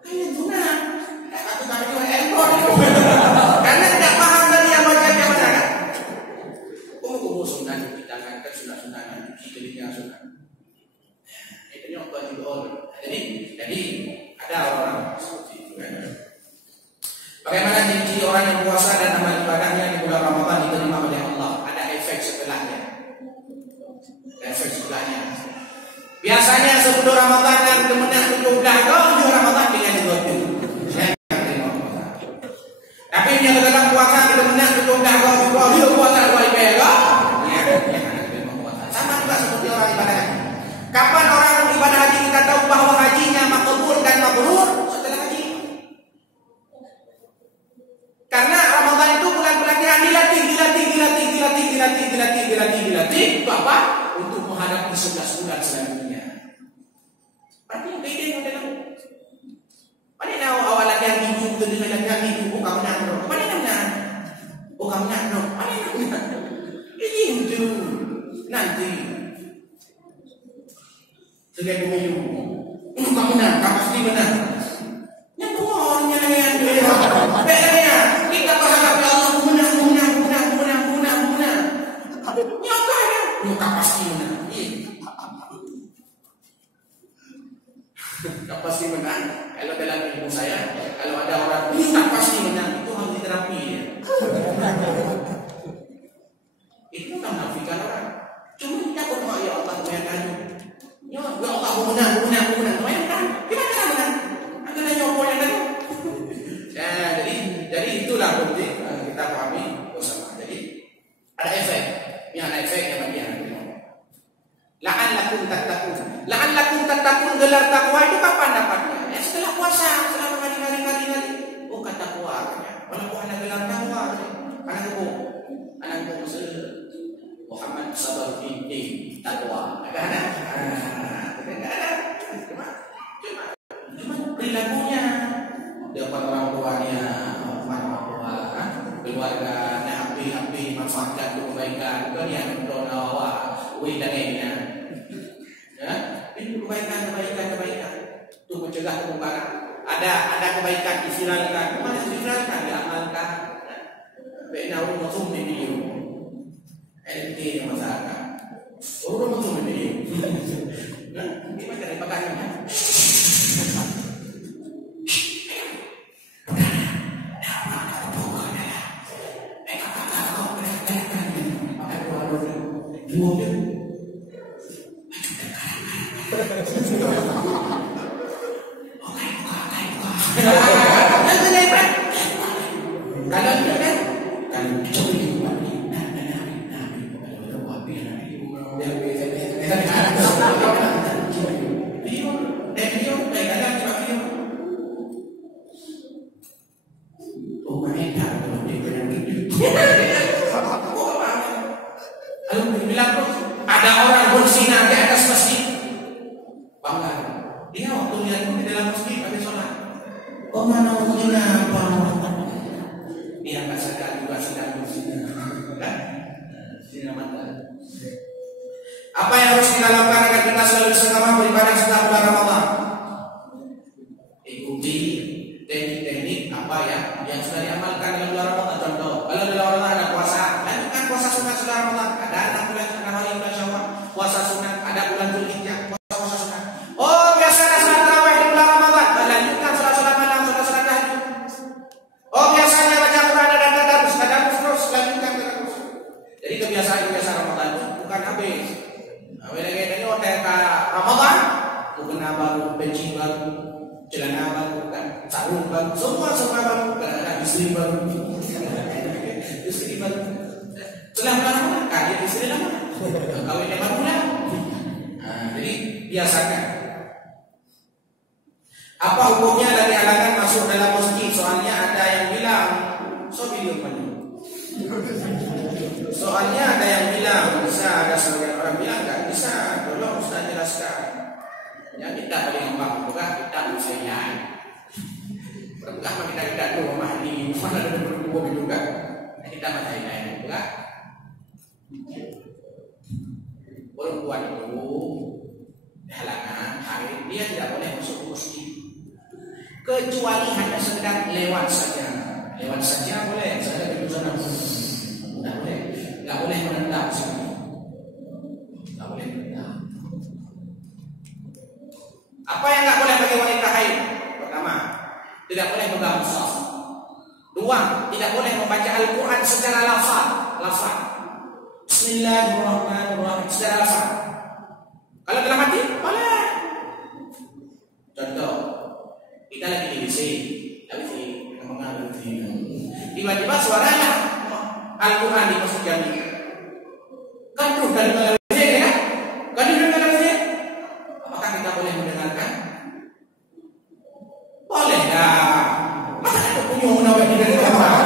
Kayak tunang. Aku tak jual ekor. Karena Efek sebelahnya. Biasanya sebelum Ramadan dan kemenang tutup dah kau Ramadan dengan itu. Tapi yang dalam puasa kita menang tutup dah kau juga puasa dua ibadah. Sama juga seperti orang ibadah haji. Kapan orang ibadah haji kita tahu bahawa hajinya makbul dan mabrur? Setelah haji. Karena Ramadan itu bulan-bulan yang dilatih. Itu apa? Untuk menghadapi 11 bulan selanjutnya. Berarti yang beda yang dalam. Mana tahu awal latihan minggu tu dengan latihan minggu bukan menang bro. Mana menang? Bukan menang bro. Mana menang? Itu nanti. Sebagai pemilu. Bukan menang, pasti menang. Yang bohongnya yang dia. Bedanya kita berharap ya Allah menang. Nyatanya, muka pasti menang. Tak pasti menang. Kalau dalam ilmu saya, kalau ada orang tak pasti menang, itu harus diterapi ya. Itu tak menafikan orang. Cuma kita berdoa ya Allah bayangkan. Ya Allah aku menang. Bayangkan, gimana cara menang? Ada nanya apa yang ada? Jadi itulah penting kita pahami bersama. Jadi ada efek. Yang ada efeknya bagi anak kita. La'allakum tattaqun gelar takwa itu kapan dapatnya? Ya setelah puasa, setelah hari-hari. Bukan takwa katanya. Walaupun ada gelar takwa, anakku Muhammad Sabar binti takwa. Ada. Cuma perilakunya depan orang tuanya, keluarga, api manfaatkan kebaikan, bukan yang donawa, widangnya. Ya, itu kebaikan. Itu mencegah kemungkaran. Ada kebaikan diviralkan, mana diviralkan, diamalkan. Benaun masuk di video. NT yang masyarakat. Orang masuk di video. Gimana cara dipakainya? Ada orang bersinar di atas masjid. Bangga. Dia waktu lihat di dalam masjid habis sholat. Oh mana bersinar apa? Dia tak sadar juga sedang bersinar. Sinar mata. Apa yang harus kita lakukan agar kita selalu bersama beribadah setelah bulan Ramadan? Ikuti teknik-teknik apa yang sudah diamalkan dalam bulan Ramadan. Contoh, kalau dalam Ramadan ada puasa, lanjutkan puasa sunat setelah Ramadan. Ada 6 bulan Syawal, bulan Syawal, puasa sunat. Ada bulan Dzulhijjah, puasa sunat. Oh, biasa ada salat tarawih di bulan Ramadan, lanjutkan salat malam, salat tahajud. Oh, biasanya baca Quran dan tadarus terus, lanjutkan terus. Jadi kebiasaan Ramadan itu bukan habis. Lagi hotel Ramadan, mukena baru, peci baru, celana baru, kan, sarung baru, semua baru, kan ada istri baru, Setelah Ramadan, kaya istri lama, kawinnya baru lah. Jadi biasakan. Apa hukumnya dari halangan masuk dalam masjid? Soalnya ada yang bilang, Soalnya ada yang bilang bisa, ada sebagian orang bilang tak bisa. Tolong Ustaz jelaskan. Yang kita paling gampang juga kita bisa pertama kita dulu memahami mana ada berdua juga. Kita macam juga. Perempuan itu halangan hari dia tidak boleh masuk masjid kecuali hanya sekedar lewat saja. Lewat saja boleh. Saya ada di sana. Tak boleh menendang sini. Tak boleh menendang. Apa yang tak boleh bagi wanita haid? Pertama, tidak boleh pegang mushaf. Dua, tidak boleh membaca Al-Quran secara lafaz. Bismillahirrahmanirrahim. Sudah apa? Kalau dalam hati, boleh. Contoh, kita lagi di WC, tiba-tiba suaranya Al-Quran di masjid jami. Gaduh dari dalam WC, ya? Gaduh dari dalam WC. Apakah kita boleh mendengarkan? Boleh dah. Masa ada punya menawar di dalam kamar?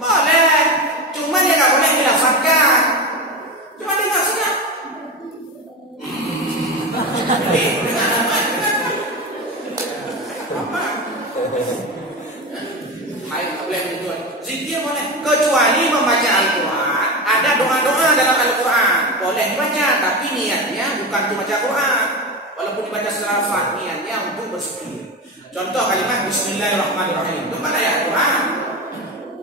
Boleh. Cuma dia tak boleh dilafazkan. Cuma dengar saja. Dengar apa? Hai, tak boleh begitu. Zikir boleh. Kecuali membaca Al-Quran. Ada doa-doa dalam Al-Quran. Boleh baca, tapi niatnya bukan untuk baca Quran. Walaupun dibaca secara lafaz, niatnya untuk berzikir. Contoh kalimat Bismillahirrahmanirrahim. Itu kan ayat Quran.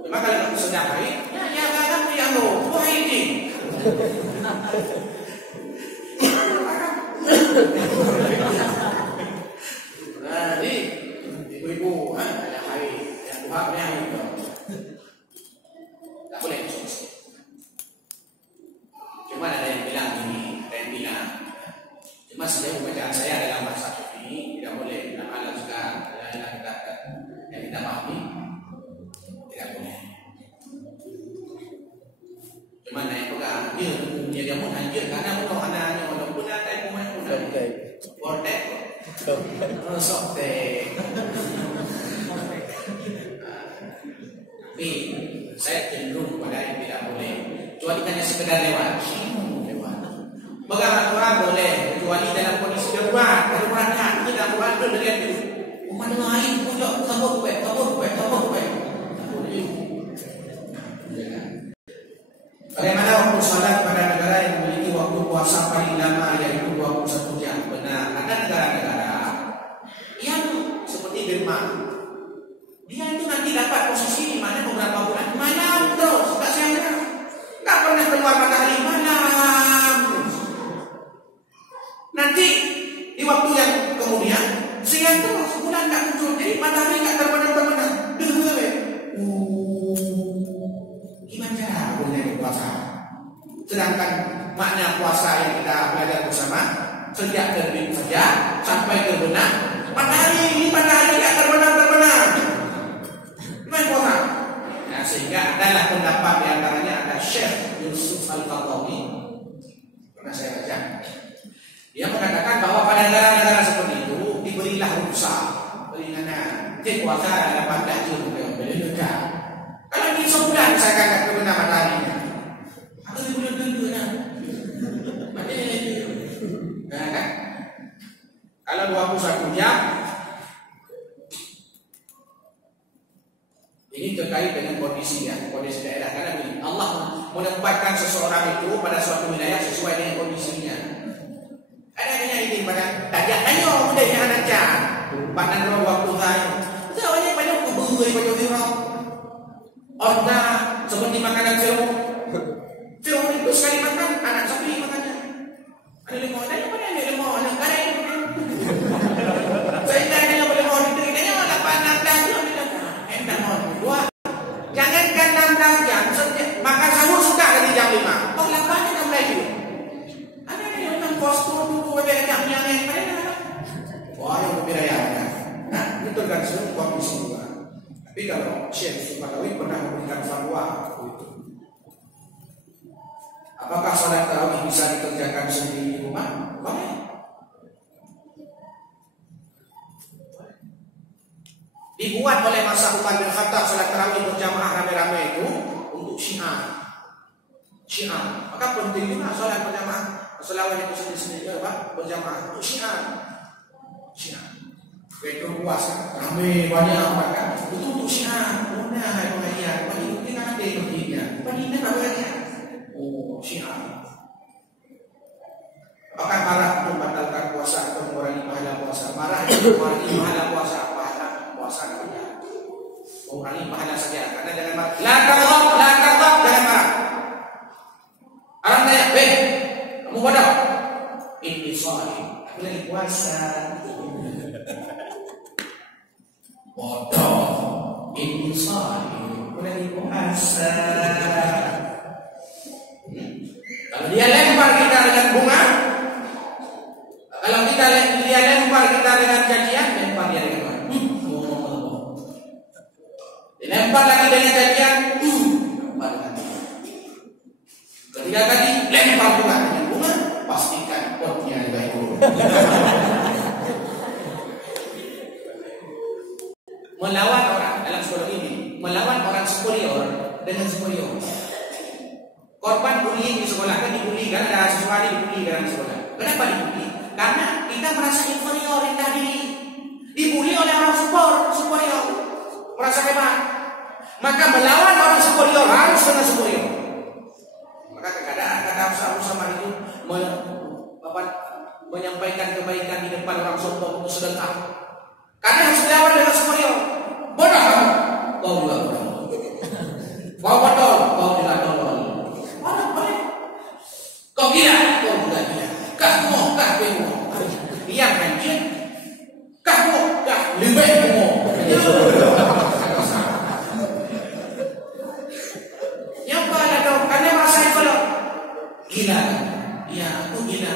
Cuma kalau sedang hari, ya kadang dia mau ini. Jadi ibu-ibu ada hari yang Tuhannya itu tak boleh solusi. Cuma ada yang bilang ini, ada yang bilang. Cuma sejauh bacaan saya dalam bahasa ini tidak boleh. Dalam alam sekarang yang kita pahami tidak boleh. Cuma naik pegang dia pun hanya karena bukan anaknya walaupun ada yang pun Bortek Soktek. Tapi saya cenderung pada yang tidak boleh. Kecuali hanya sekedar lewat. Pegang Al-Quran boleh, kecuali dalam kondisi darurat. Daruratnya tidak Al-Quran itu dengan itu. Mana lain pojok kabur kuat. Bagaimana waktu salat pada negara yang memiliki waktu puasa paling lama yaitu 21 jam? Benar, ada negara-negara yang seperti Denmark. Dia itu nanti dapat posisi di mana beberapa bulan malam terus, tak siang, tak pernah keluar matahari malam terus. Nanti di waktu yang kemudian siang terus, bulan tak muncul, jadi matahari tak terbenam. Gimana cara boleh puasa? Sedangkan makna puasa yang kita belajar bersama sejak terbit saja sampai terbenam matahari tak terbenam. Gimana puasa? Nah, sehingga adalah pendapat di antaranya ada Syekh Yusuf Al-Qaradawi. Pernah saya baca. Dia mengatakan bahwa pada negara-negara seperti itu diberilah rukhsah, keringanan. Jadi puasa adalah 14 jam boleh dekat. Kalau ini sebulan saya akan terbenam mataharinya. Atau di bulan kedua nah. Nah kan? Kalau 21 jam ini terkait dengan kondisi daerah. Karena begini, Allah menempatkan seseorang itu pada suatu wilayah sesuai dengan kondisinya. Ada ini pada tajak tanya mudahnya anaknya. Pada waktu saya. Soalnya banyak kubur banyak orang. Orda seperti makanan Firaun. Firaun itu sekali makan anak sapi makannya. Ada lemah, anak kare. Saya tanya yang boleh mau ditanya malah panas dah dia bilang. Enak mau dua. Jangankan 16 jam, makan sahur sudah dari jam 5. Oh, 8 jam lagi. Ada yang nonton postur dulu ada jamnya yang mana? Wah, yang berbeda. Nah, itu kan semua kondisi juga. Tapi kalau Syekh Subhanawi pernah memberikan fatwa itu. Apakah salat tarawih bisa dikerjakan sendiri di rumah? Boleh. Dibuat oleh masa Umar bin Khattab salat tarawih berjamaah ramai-ramai itu untuk syiar. Maka penting juga salat berjamaah. Selawat itu sendiri-sendiri berjamaah untuk syiar. Betul puasa, ramai banyak orang kan. Itu untuk syiar. Mana pengajian? Bagi itu kita ada pengajian. Bagi kita tak pengajian. Oh, syiar. Apakah marah membatalkan puasa atau mengurangi pahala puasa? Marah itu mengurangi pahala puasa. Pahala puasa namanya. Mengurangi pahala saja. Karena jangan marah. La taghdab, jangan marah. Orang tanya, kamu bodoh? Ini shaim. Aku lagi puasa. Bodoh. Ini shaim. Aku lagi puasa. superior dengan superior. Korban bullying di sekolah kan dibully kan, ada siswa dibully kan di sekolah. Kenapa dibully? Karena kita merasa inferior, rendah diri. Dibully oleh orang superior, merasa hebat. Maka melawan orang superior harus dengan superior. Maka kadang-kadang kata usaha itu menyampaikan kebaikan di depan orang sombong itu sedekah. Karena harus dilawan dengan superior. Bodoh kamu, kau juga bodoh. Kau bodoh, kau juga bodoh. Kau gila, kau juga gila. Kamu, yang hancur. Kamu, lebih kamu. Yang pada dong, karena merasa kalau gila. Ya, aku gila.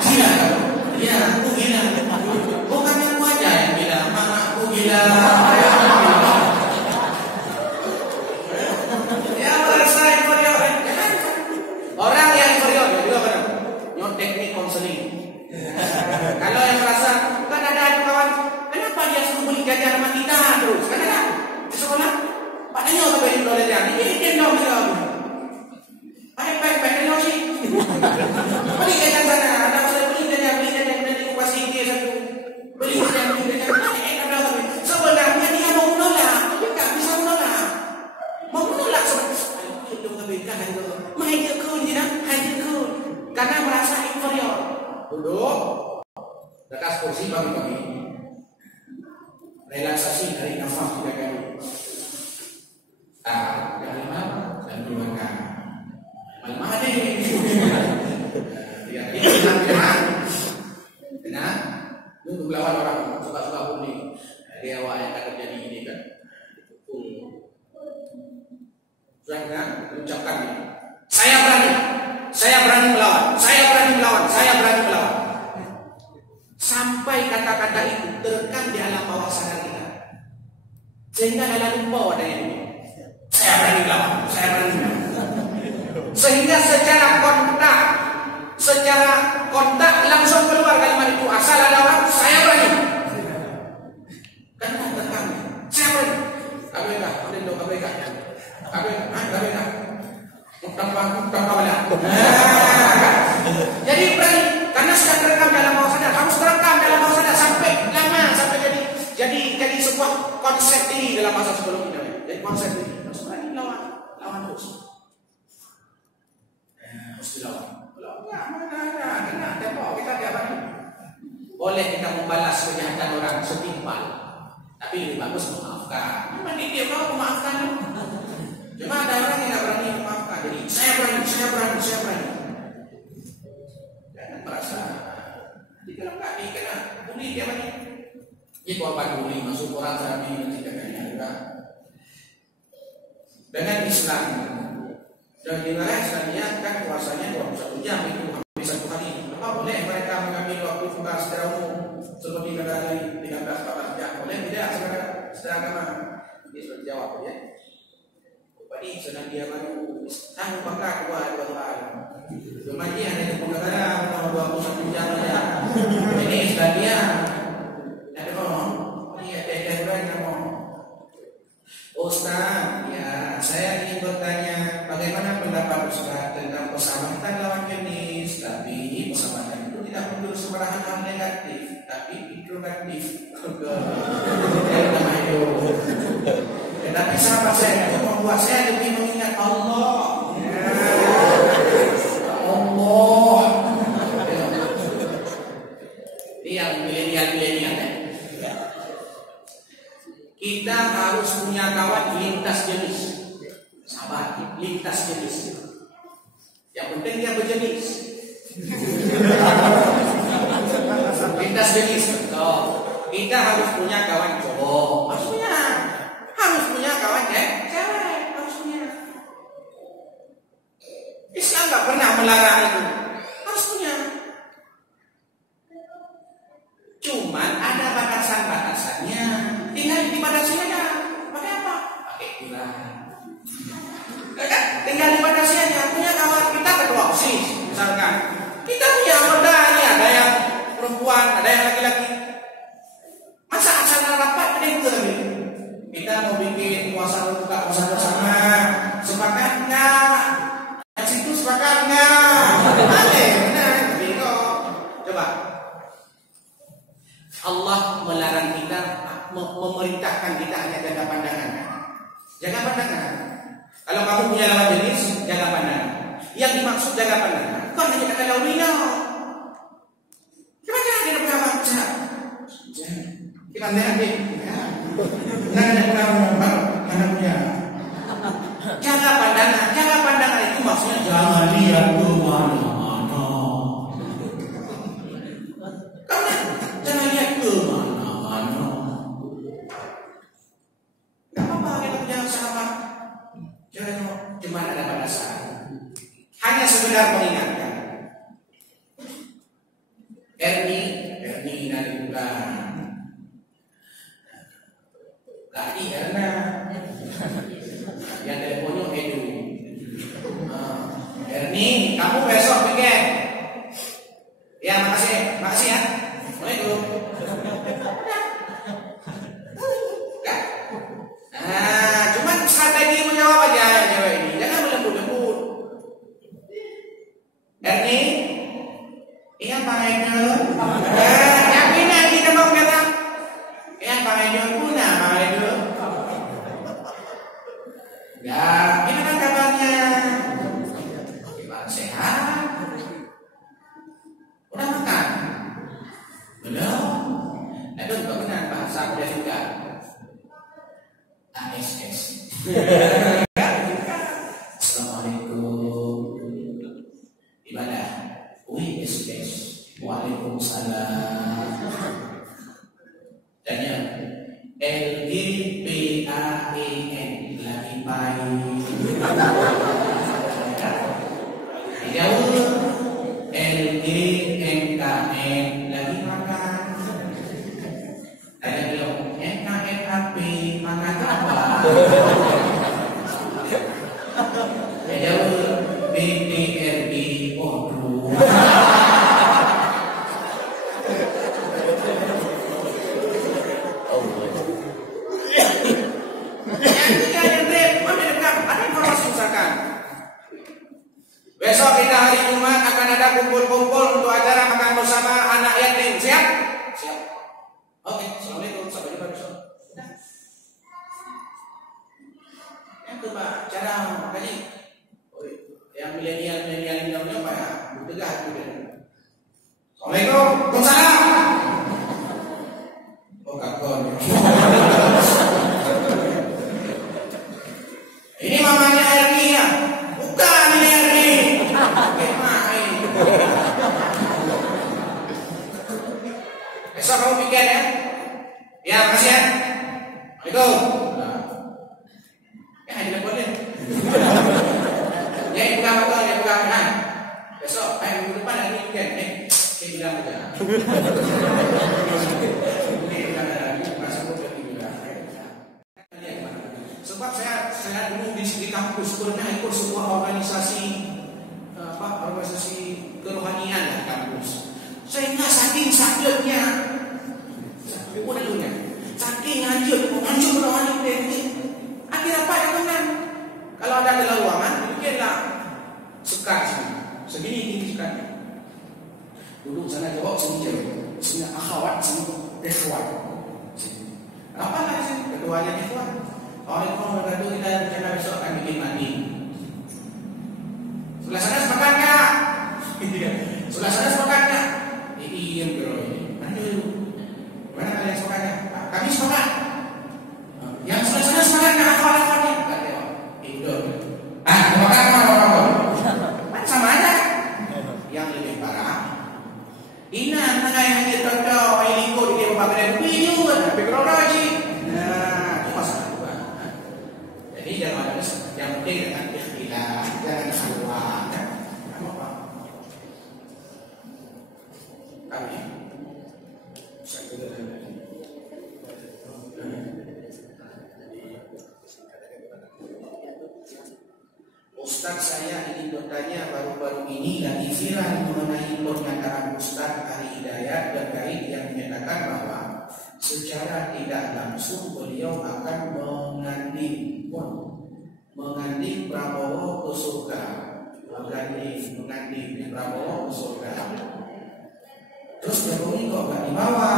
Gila, ya, aku gila. Bukan aku aja yang gila, mama aku gila. Ya, merasa inferior. Orang yang inferior juga benar. Teknik konseling. Kalau yang merasa kan ada kawan, kenapa dia suruh beli jajan sama kita terus? Kenapa? Di sekolah, padanya orang beli dollar dia. Ini dia dong dia. Baik dia sih. Beli jajan sana, ada boleh beli jajan nanti kupas tinggi satu. Beli jajan. Sebenarnya dia mau menolak, tapi tak bisa menolak. Mau menolak sebenarnya. Ayo kita berikan itu. Mahir kun tidak, hadir kun. Karena merasa inferior. Duduk dekat kursi bagi-bagi. Relaksasi dari nafas 3 kali. Jangan lama dan keluarkan. Malam ada ini. Tenang. Untuk lawan orang suka-suka bully. Dia awak yang akan terjadi ini kan. Sudah ucapkan ini. Saya berani melawan. Sampai kata-kata itu terekam di alam bawah sadar kita. Sehingga dalam lupa ada yang ini. Saya berani melawan. Sehingga secara kontak langsung keluar kalimat itu. Asal ada orang, saya berani. Kan terekam. Saya berani. KBK. Jadi berani karena sudah terekam dalam bawah sadar, harus terekam dalam bawah sadar sampai jadi sebuah konsep ini dalam masa sebelum ini. Jadi konsep ini harus berani lawan terus. Harus dilawan. Kena tembok kita tiap hari. Boleh kita membalas kejahatan orang setimpal, tapi lebih bagus memaafkan. Mending dia mau memaafkan. Cuma ada orang yang tidak berani memaafkan. Jadi saya berani. Jangan merasa. Jadi kalau enggak kena bully dia mati. Ini korban bully masuk orang terapi dan tidak kena juga. Dengan Islam dan di wilayah Islamnya kan puasanya 21 jam itu hampir 1 hari. Apa boleh mereka mengambil waktu buka secara umum seperti dari 13-14 jam? Boleh tidak secara agama? Ini sudah dijawab ya. Ini senang dia baru tanggung bangga kepada Tuhan. Cuma dia hanya kepengaruhan nomor 21 jam saja. Ini sudah dia. Ada ngomong. Ini ada yang ngomong. Ustaz, ya saya ingin bertanya bagaimana pendapat Ustaz tentang persahabatan lawan jenis. Tapi persahabatan itu tidak perlu sembarangan hal negatif, tapi introspektif. Tetapi sahabat saya itu membuat saya lebih mengingat Allah. Ini yang milenial. Kita harus punya kawan lintas jenis. Sahabat lintas jenis. Yang penting dia berjenis. Lintas jenis. Kita harus punya kawan cowok. Harus punya kawan cewek. Harus punya. Islam nggak pernah melarang itu. Harus punya. Cuman ada batasan-batasannya. Tinggal dibatasi aja. Pakai apa? Pakai Quran. Tinggal dibatasi aja. Punya kawan kita ketua OSIS misalkan. Kita punya anggota ini ada yang perempuan, ada yang laki-laki. Masa asal rapat ada itu lagi. Kita mau bikin Jaga pandangan. Kalau kamu punya lawan jenis, jaga pandangan. Yang dimaksud jaga pandangan bukan hanya kata lawina. Gimana dia punya baca? Gimana dia? Anaknya. Jaga pandangan itu maksudnya jangan lihat kemana-mana. Karena jangan lihat kemana-mana. Gak apa-apa kita punya sahabat. Jangan cuma ada pada saat. Hanya sekedar mengingatkan. Erni dari bulan. Lagi karena yang teleponnya Edu. Erni, kamu besok weekend. Ya, makasih ya. Assalamualaikum. Cuman strategi menjawab aja cewek ini. Jangan melembut-lembut. Erni, iya Pak Edu. Yakin nanti kita mau kata. Iya Pak Edu punya Pak Edu. Ya, gimana kabarnya? Gimana sehat? Udah makan? Belum? Aduh, bagaimana bahasa aku udah juga? ASS. Assalamualaikum. Gimana? SS. Waalaikumsalam. Dan yang LGPAEN lagi baik. Jauh LGMKN lagi makan. Ada bilang NKNAP makan apa? Jauh BDRI waduh. Besok kita hari Jumat akan ada kumpul-kumpul untuk acara makan bersama anak yatim. Siap? Siap. Oke, assalamualaikum. Sampai jumpa besok. Yang kedua, cara makanya yang milenial ini apa ya? Tegak gitu. Assalamualaikum. Waalaikumsalam. Oh kakon. Ini mamanya Erni ya? Bukan ini Erni. Besok kamu pikir ya? Ya, makasih ya. Assalamualaikum. Ya, tidak boleh. Ya, buka motor, ya buka. Nah, besok, minggu depan lagi weekend. Saya bilang aja. Sebab saya dulu di kampus pernah ikut sebuah organisasi kerohanian di kampus. Saya ingat saking sakitnya, saking hancur rohani ini. Akhirnya apa yang menang? Kalau ada keleluangan, bikinlah sekat segini tinggi sekatnya. Dulu sana jawab sini akhwat, sini ikhwan. Apa lah sih ketuanya ikhwan? Orang itu kita rencana besok akan bikin mandi. Sebelah sana sepakat nggak? Sebelah sana sepakat nggak? Iya bro. Aduh, mana kalian sepakatnya? Kami sepakat. Yang sebelah sana sepakat nggak? Akhwat-akhwatnya? Nggak jawab. Itu. Sepakat nggak? Sama aja. Yang lebih parah. Ina nangay hanya terkau iliko di dia pakai video, tapi kalau lagi. Nah, itu masalah juga. Jadi jangan ada yang penting dengan ikhtilaf, jangan keluar. Apa? Kami saya juga Ustaz, saya ingin bertanya, baru-baru ini lagi viral mengenai pernyataan Ustaz Ari Hidayat terkait yang menyatakan bahwa secara tidak langsung beliau akan menganding Prabowo ke surga, menganding Prabowo ke surga. Terus Jokowi kok gak dibawa?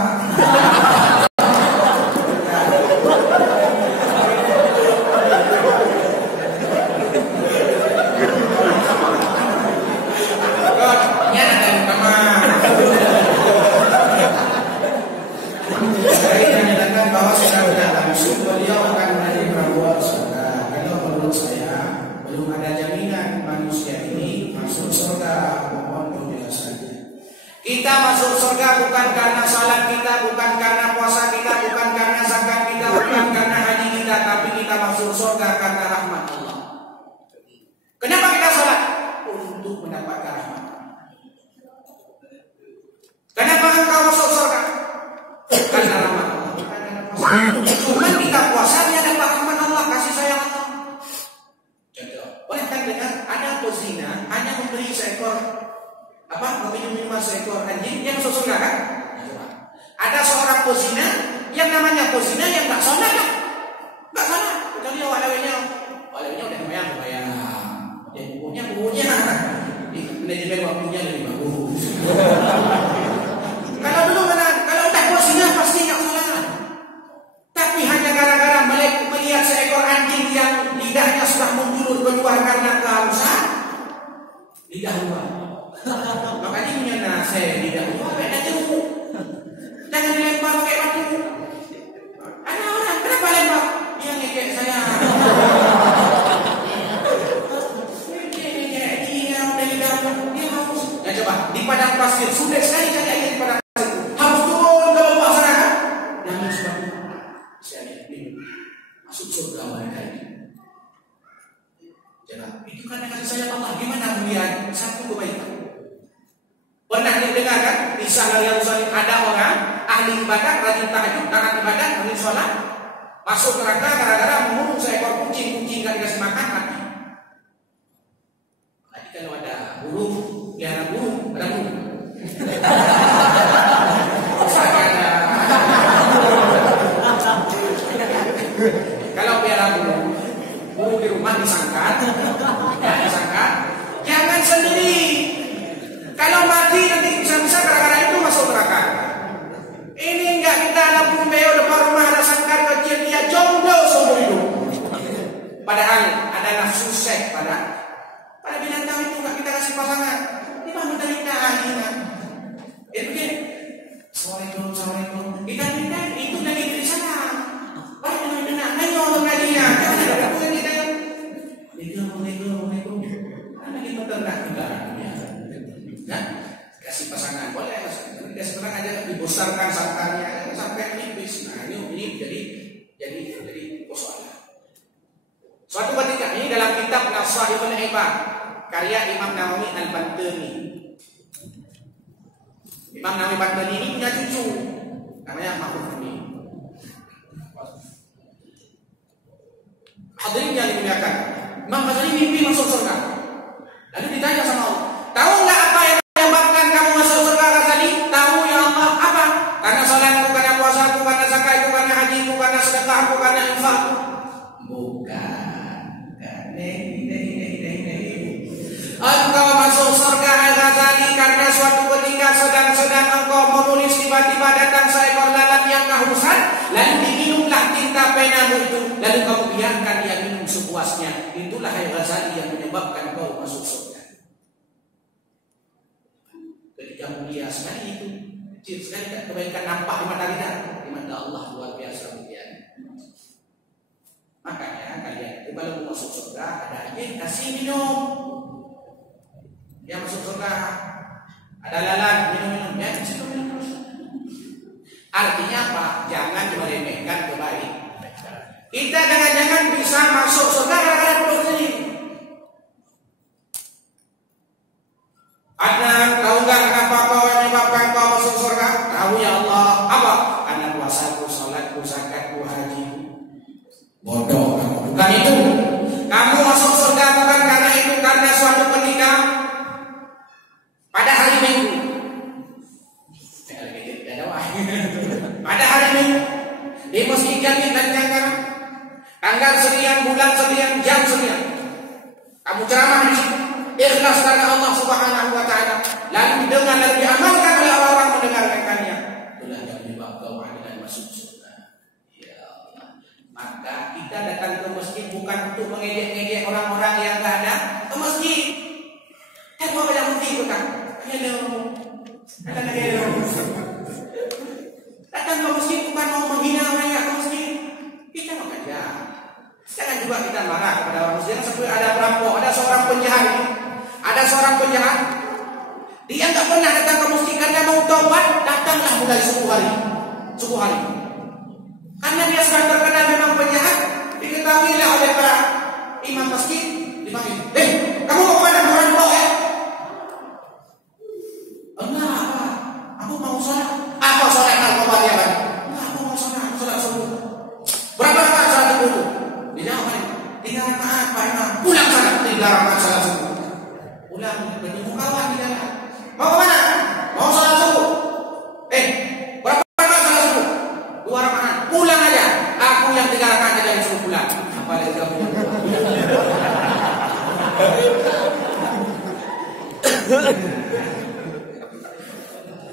bukan karena salat kita, bukan karena puasa kita, bukan karena zakat kita, bukan karena haji kita, tapi kita masuk surga karena rahmat Allah. Kenapa kita salat? Untuk mendapatkan rahmat. Kenapa engkau masuk surga? Karena rahmat Allah. Cuma kita puasanya dapat rahmat Allah, kasih sayang Allah. Contoh, boleh kan dengar ada pezina hanya memberi seekor minuman seekor anjing yang masuk surga kan? Ada seorang pezina yang namanya pezina yang tak salat kan? Tak salat, kecuali awalnya udah lumayan. Dan bukunya manajemen waktunya lebih bagus. Kalau dulu benar, kalau udah pezina pasti nggak salat. Tapi hanya gara-gara melihat seekor anjing yang lidahnya sudah menjulur keluar karena kehausan, lidah luar. Makanya punya saya lidah luar, ada jeruk. Jangan dilempar kayak batu. Ada orang, kenapa lempar? Dia ngekek saya. Dia haus. Ya coba, di padang pasir, sudah sekali saja di padang pasir. Haus turun ke bawah sana kan? Namun sebab saya masuk surga mereka ini. Jangan, itu karena kasih sayang Allah. Gimana melihat satu kebaikan? Pernah didengar kan? Kisah dari Rasulullah, ada orang ahli ibadah, rajin tahajud, taat ibadah, rajin sholat, masuk neraka gara-gara membunuh seekor kucing gak dikasih makan mati. Jadi kalau ada burung, pelihara burung, ada burung. Kalau pelihara burung di rumah disangkat, jangan sendiri. Kalau mati nanti bisa-bisa gara-gara itu masuk neraka. Ini enggak, kita ada burung beo depan rumah, ada sangkar kecil, dia jomblo seumur hidup. Padahal ada nafsu seks pada binatang itu, enggak kita kasih pasangan. Ini mah menderita akhirnya. Begini. Assalamualaikum. Kita minta itu lagi di sana. Baik dengan nanya lagi ya. Jangan ada bukan kita. Assalamualaikum. Lagi menderita juga. Nah, kasih pasangan boleh, kasih pasangan aja dibesarkan sangkarnya sampai nipis. Nah ini jadi persoalan. Suatu ketika ini dalam kitab Nasahihul Ibad karya Imam Nawawi Al-Bantani. Imam Nawawi Al-Bantani ini punya cucu namanya Mahfuz Amin. Hadirin yang dimuliakan, Imam Ghazali mimpi masuk surga. Lalu ditanya sama Allah, tahu nggak apa yang menyebabkan kamu masuk surga Ghazali? Tahu ya Allah, apa? Karena salatku, karena puasaku, karena zakatku, karena hajiku, karena sedekahku, karena infakku. Bukan. Engkau masuk surga Ghazali karena suatu ketika sedang engkau menulis, tiba-tiba datang seekor lalat yang kehausan, lalu diminumlah tinta penamu itu, lalu kau biarkan dia minum sepuasnya. Itulah hai Ghazali yang menyebabkan kau masuk surga. Ketika mulia sekali itu, kecil sekali tak kebaikan nampak di mata kita, di mata Allah luar biasa mulia. Makanya kalian itu kalau masuk surga ada aja kasih minum. Yang masuk surga ada lalat minum ya kasih minum terus. Artinya apa? Jangan meremehkan kebaikan. Kita jangan-jangan bisa masuk surga gara-gara produk ini. Anak, tahu nggak kenapa kau yang menyebabkan kau masuk surga? Tahu ya Allah. Apa? Karena puasaku, salatku, zakatku, haji. Bodoh, bukan itu. Kamu masuk surga bukan karena itu, karena suatu ketika pada hari Minggu. Pada hari Minggu di Masjid Jami dan Jakarta, tanggal sekian, bulan sekian, jam sekian, kamu ceramah di situ. Ikhlas karena Allah Subhanahu wa Ta'ala, lalu didengar dan diamalkan oleh orang-orang mendengarkannya. Itulah yang menyebabkan kau akan masuk surga. Ya Allah. Maka kita datang ke masjid bukan untuk mengejek-ngejek orang-orang yang enggak ada ke masjid. Mau beda mesti bukan? Datang ke masjid bukan mau menghina orang yang ke masjid. Kita mau aja. Jangan juga kita marah kepada orang muslim. Sampai ada perampok, ada seorang penjahat. Ada seorang penjahat Dia nggak pernah datang ke masjid karena mau taubat, datanglah mulai subuh hari. Karena dia sudah terkenal memang penjahat, diketahuilah oleh para imam masjid, dipanggil, kamu mau kemana? Mau dibawa ya? Enggak, aku mau sholat. Apa sholat narkoba dia kan? Enggak, aku mau sholat subuh. Berapa rakaat sholat subuh? Dia jawab, 3 rakaat, Pak Imam. Pulang sana, 3 rakaat sholat subuh. Pulang, bertemu kawan di jalan. Mau kemana? Mau sholat subuh. Berapa rakaat sholat subuh? 2 rakaat. Pulang aja. Aku yang 3 rakaat aja yang suruh pulang. Apalagi kamu yang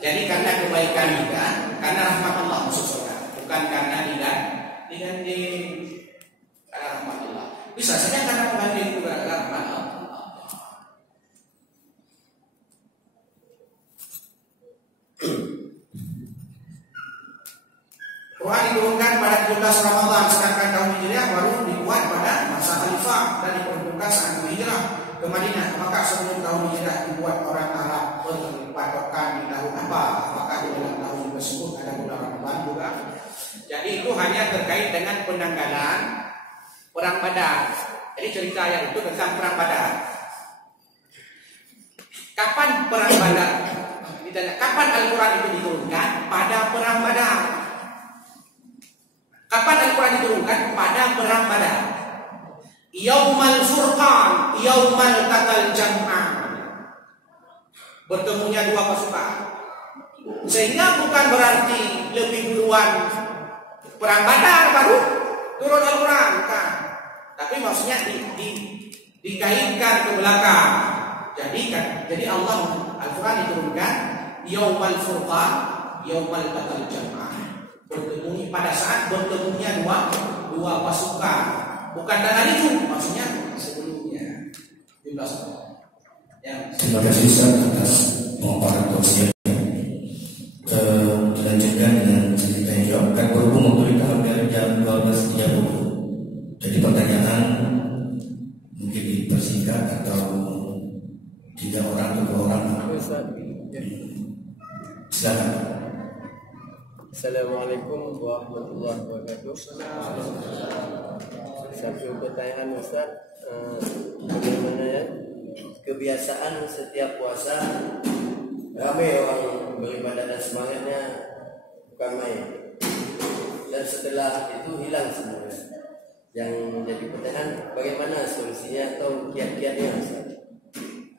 Jadi karena kebaikan kita, karena rahmat Allah masuk surga, bukan karena diganti karena rahmat Allah. Bisa saja karena pengganti itu karena rahmat Allah. Quran diturunkan pada 17 Ramadan, sedangkan tahun Hijriah baru dibuat pada masa Khalifah dan diperuntukkan saat hijrah ke Madinah. Maka sebelum tahun Hijriah dibuat orang Arab berpatokkan di tahun apa? Apakah di dalam tahun tersebut ada bulan Ramadan juga? Jadi itu hanya terkait dengan penanggalan perang Badar. Jadi cerita yang itu tentang perang Badar. Kapan perang Badar? Ditanya, kapan Al-Quran itu diturunkan? Pada perang Badar. Kapan Al-Quran diturunkan? Pada perang Badar. Yaumal Furqan, Yaumal Taqal Jam'an. Bertemunya 2 pasukan. Sehingga bukan berarti lebih duluan perang Badar baru turun Al-Quran, bukan. Tapi maksudnya dikaitkan ke belakang. Jadi Allah Al-Quran diturunkan Yaumal Furqan, Yaumal Taqal Jam'an. Bertemu pada saat bertemunya dua pasukan, bukan dengan itu, maksudnya sebelumnya. Terima kasih Ustaz atas pemaparan tausiah. Dilanjutkan dengan cerita yang jawab. Kan berhubung waktu kita hampir jam 12.30. Jadi pertanyaan mungkin dipersingkat atau 3 orang atau 2 orang. Silakan. Assalamualaikum warahmatullahi wabarakatuh. Satu pertanyaan Ustaz, bagaimana ya kebiasaan setiap puasa ramai orang beribadah dan semangatnya bukan main, dan setelah itu hilang semuanya. Yang menjadi pertanyaan, bagaimana solusinya atau kiat-kiatnya Ustaz?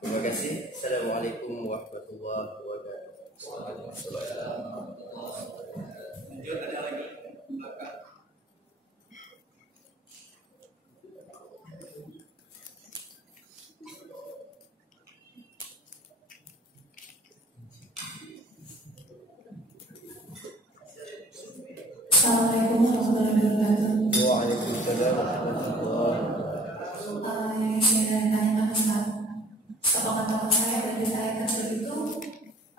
Terima kasih. Assalamualaikum warahmatullahi wabarakatuh. Ada lagi. Assalamualaikum warahmatullahi wabarakatuh. Waalaikumsalam warahmatullahi wabarakatuh. Yang saya tanyakan Ustaz, sepengetahuan saya dan saya kecil itu,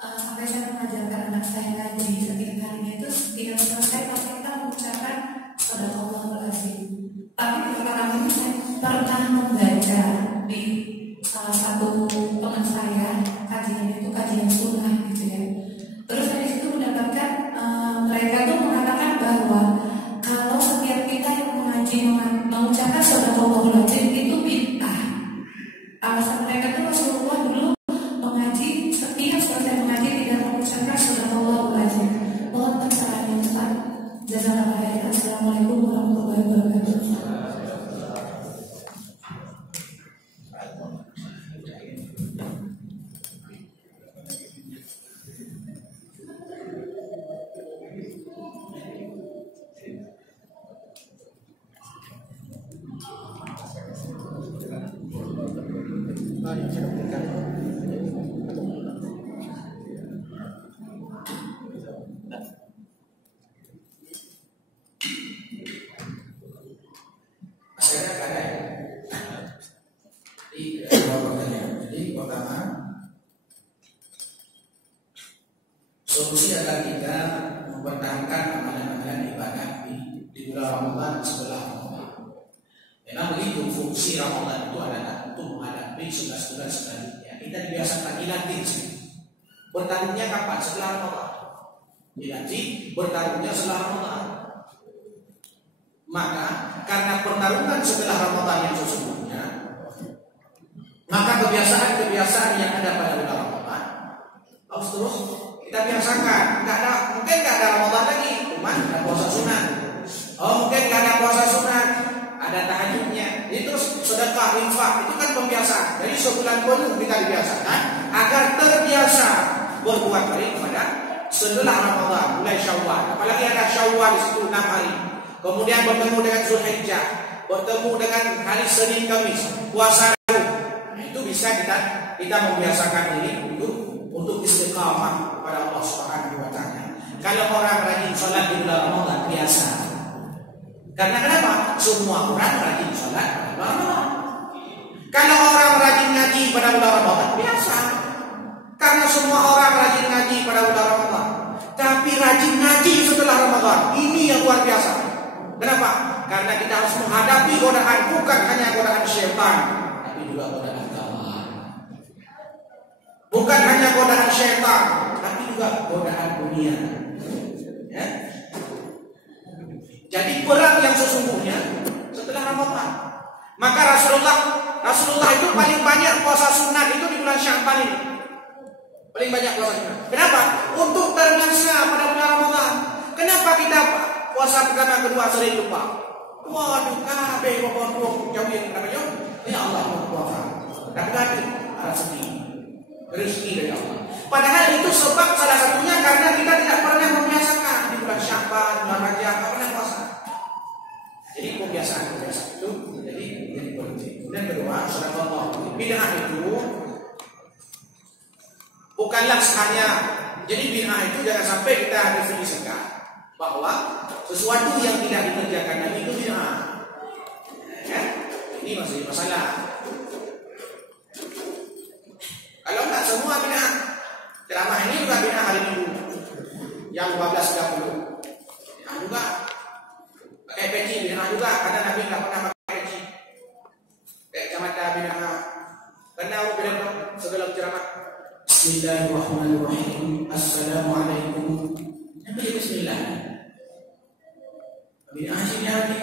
sampai saya mengajarkan anak saya ngaji setiap harinya itu setiap selesai pasti kita mengucapkan Shadaqallahul Azim. Tapi belakangan ini saya pernah membaca di salah satu teman saya kajian itu kajian sunnah gitu ya. Terus dari situ mendapatkan mereka tuh mengatakan bahwa kalau setiap kita yang mengaji mengucapkan Shadaqallahul Azim itu bid'ah. Alasan mereka tuh Rasulullah dulu mengaji setiap selesai mengaji tidak mengucapkan Shadaqallahul Azim. Mohon pencerahannya Ustaz. Jazakallahu khairan. Assalamualaikum warahmatullahi wabarakatuh. Jadi pertama, solusi adalah kita mempertahankan amalan-amalan ibadah di bulan Ramadan setelah Ramadan. Memang begitu fungsi Ramadan itu adalah untuk menghadapi 11 bulan selanjutnya. Kita dibiasakan dilatih Bertarungnya kapan? Setelah Ramadan. Nanti bertarungnya setelah Ramadan. Maka karena pertarungan setelah Ramadan yang sesungguhnya, maka kebiasaan-kebiasaan yang ada pada bulan Ramadan harus terus kita biasakan. Mungkin nggak ada Ramadan lagi, cuma ada puasa sunat. Mungkin nggak ada puasa sunat, ada tahajudnya. Itu sedekah, infak, itu kan pembiasaan. Jadi sebulan penuh kita dibiasakan agar terbiasa berbuat baik kepada setelah Ramadan, mulai Syawal. Apalagi ada Syawal di situ 6 hari. Kemudian bertemu dengan Zulhijjah, bertemu dengan hari Senin Kamis, puasa dulu. Nah, itu bisa kita membiasakan diri untuk istiqamah kepada Allah Subhanahu wa taala. Kalau orang rajin salat di bulan Ramadan biasa. Karena kenapa? Semua orang rajin salat pada bulan Ramadan. Kalau orang rajin ngaji pada bulan Ramadan biasa. Karena semua orang rajin ngaji pada bulan Ramadan. Tapi rajin ngaji setelah Ramadan, ini yang luar biasa. Kenapa? Karena kita harus menghadapi godaan, bukan hanya godaan syaitan, tapi juga godaan agama. Bukan hanya godaan syaitan, tapi juga godaan dunia. Ya? Jadi perang yang sesungguhnya setelah Ramadan. Maka Rasulullah itu paling banyak puasa sunat itu di bulan Sya'ban ini. Paling banyak puasa sunat. Kenapa? Untuk terbiasa pada bulan Ramadan. Kenapa kita puasa pertama kedua sering lupa? Waduh, kabeh pokok jauh yang kenapa jauh? Ya Allah puasa. Tapi tadi ada sedih. Rezeki dari Allah. Padahal itu sebab salah satunya karena kita tidak pernah membiasakan di bulan Sya'ban, bulan Rajab, tidak pernah puasa. Jadi kebiasaan itu jadi penting. Kemudian kedua, saudara bid'ah itu bukanlah hanya jadi bid'ah itu jangan sampai kita definisikan bahwa sesuatu yang tidak dikerjakan Nabi itu bid'ah. Ya? Ini masih masalah. Kalau enggak semua bid'ah. Ceramah ini juga bid'ah hari Minggu. Yang 12.30. Bid'ah juga. Pakai peci bid'ah juga karena Nabi enggak pernah pakai peci. Kayak kacamata bid'ah. Karena bid'ah sebelum ceramah. Bismillahirrahmanirrahim. Assalamualaikum. Nabi bismillah. Bid'ah sih Nabi.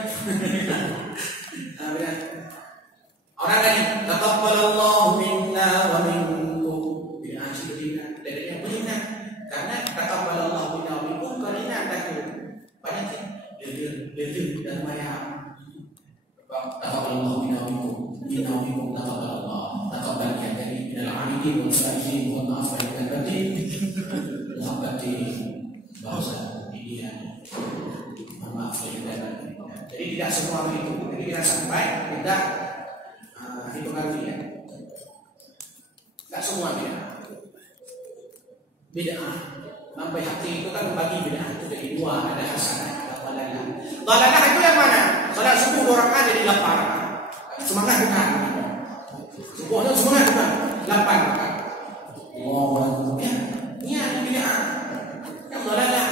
Orang tadi taqabbalallahu minna wa minkum. Bid'ah sih bid'ah. Dan yang benar karena taqabbalallahu minna wa minkum karena takut. Banyak sih lilin dan maya. Taqabbalallahu minna wa minkum. Minna wa minkum taqabbalallah. Taqabbal yang dari minal 'abidin wal sa'ihin wa maaf dan berarti muhabbati bahasa dia. Maaf ya. Jadi tidak semua begitu. Jadi kita sampai kita dipengaruhi ya. Tidak semua bid'ah. Sampai hati itu kan membagi bid'ah itu jadi dua, ada hasanah, ada dhalalah. Dhalalah itu yang mana? Salat subuh 2 rakaat jadi 8 rakaat. Semangat bukan? Subuhnya semangat bukan? 8 rakaat. Allahu Akbar. Ini ada bid'ah. Yang dhalalah.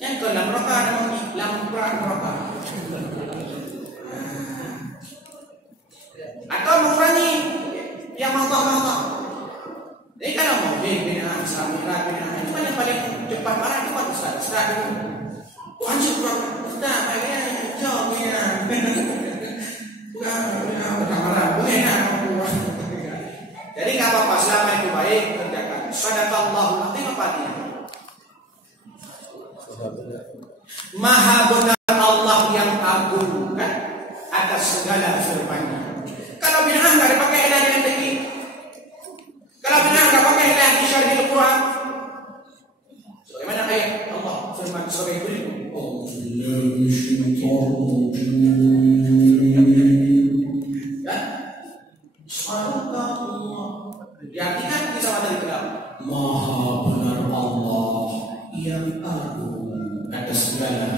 Yang ke 6 rakaat namanya 6 rakaat. Atau mengurangi yang mahal-mahal. Jadi kalau mau bid'ah, samira bid'ah itu kan yang paling cepat marah itu kan Ustaz dulu. Wajib Ustaz, kayaknya jauh ya. Bukan marah, enak. Jadi enggak apa-apa selama itu baik kerjakan. Shadaqallahu azim apa dia? Maha benar Allah yang agung kan atas segala firman-Nya. Kalau bid'ah enggak dipakai ilah dengan tinggi. Kalau bid'ah enggak pakai ilah di syarih Al-Quran. Bagaimana ayat Allah firman surah berikut? Kan? Subhanallah. Diartikan bisa materi kedap. Maha benar Allah yang agung atas segala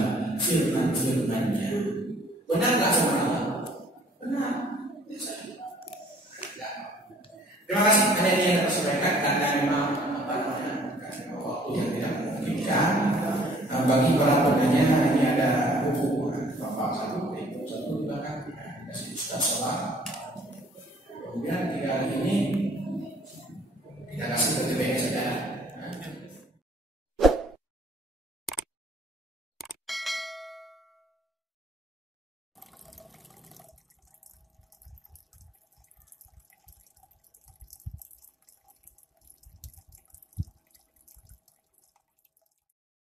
firman-firman-Nya. Benar enggak subhanallah? Benar. Terima kasih ada yang dapat sampaikan karena memang waktu yang tidak memungkinkan. Bagi para penanya ini ada buku Bapak satu di belakang ada Ustaz Salah. Kemudian 3 hari ini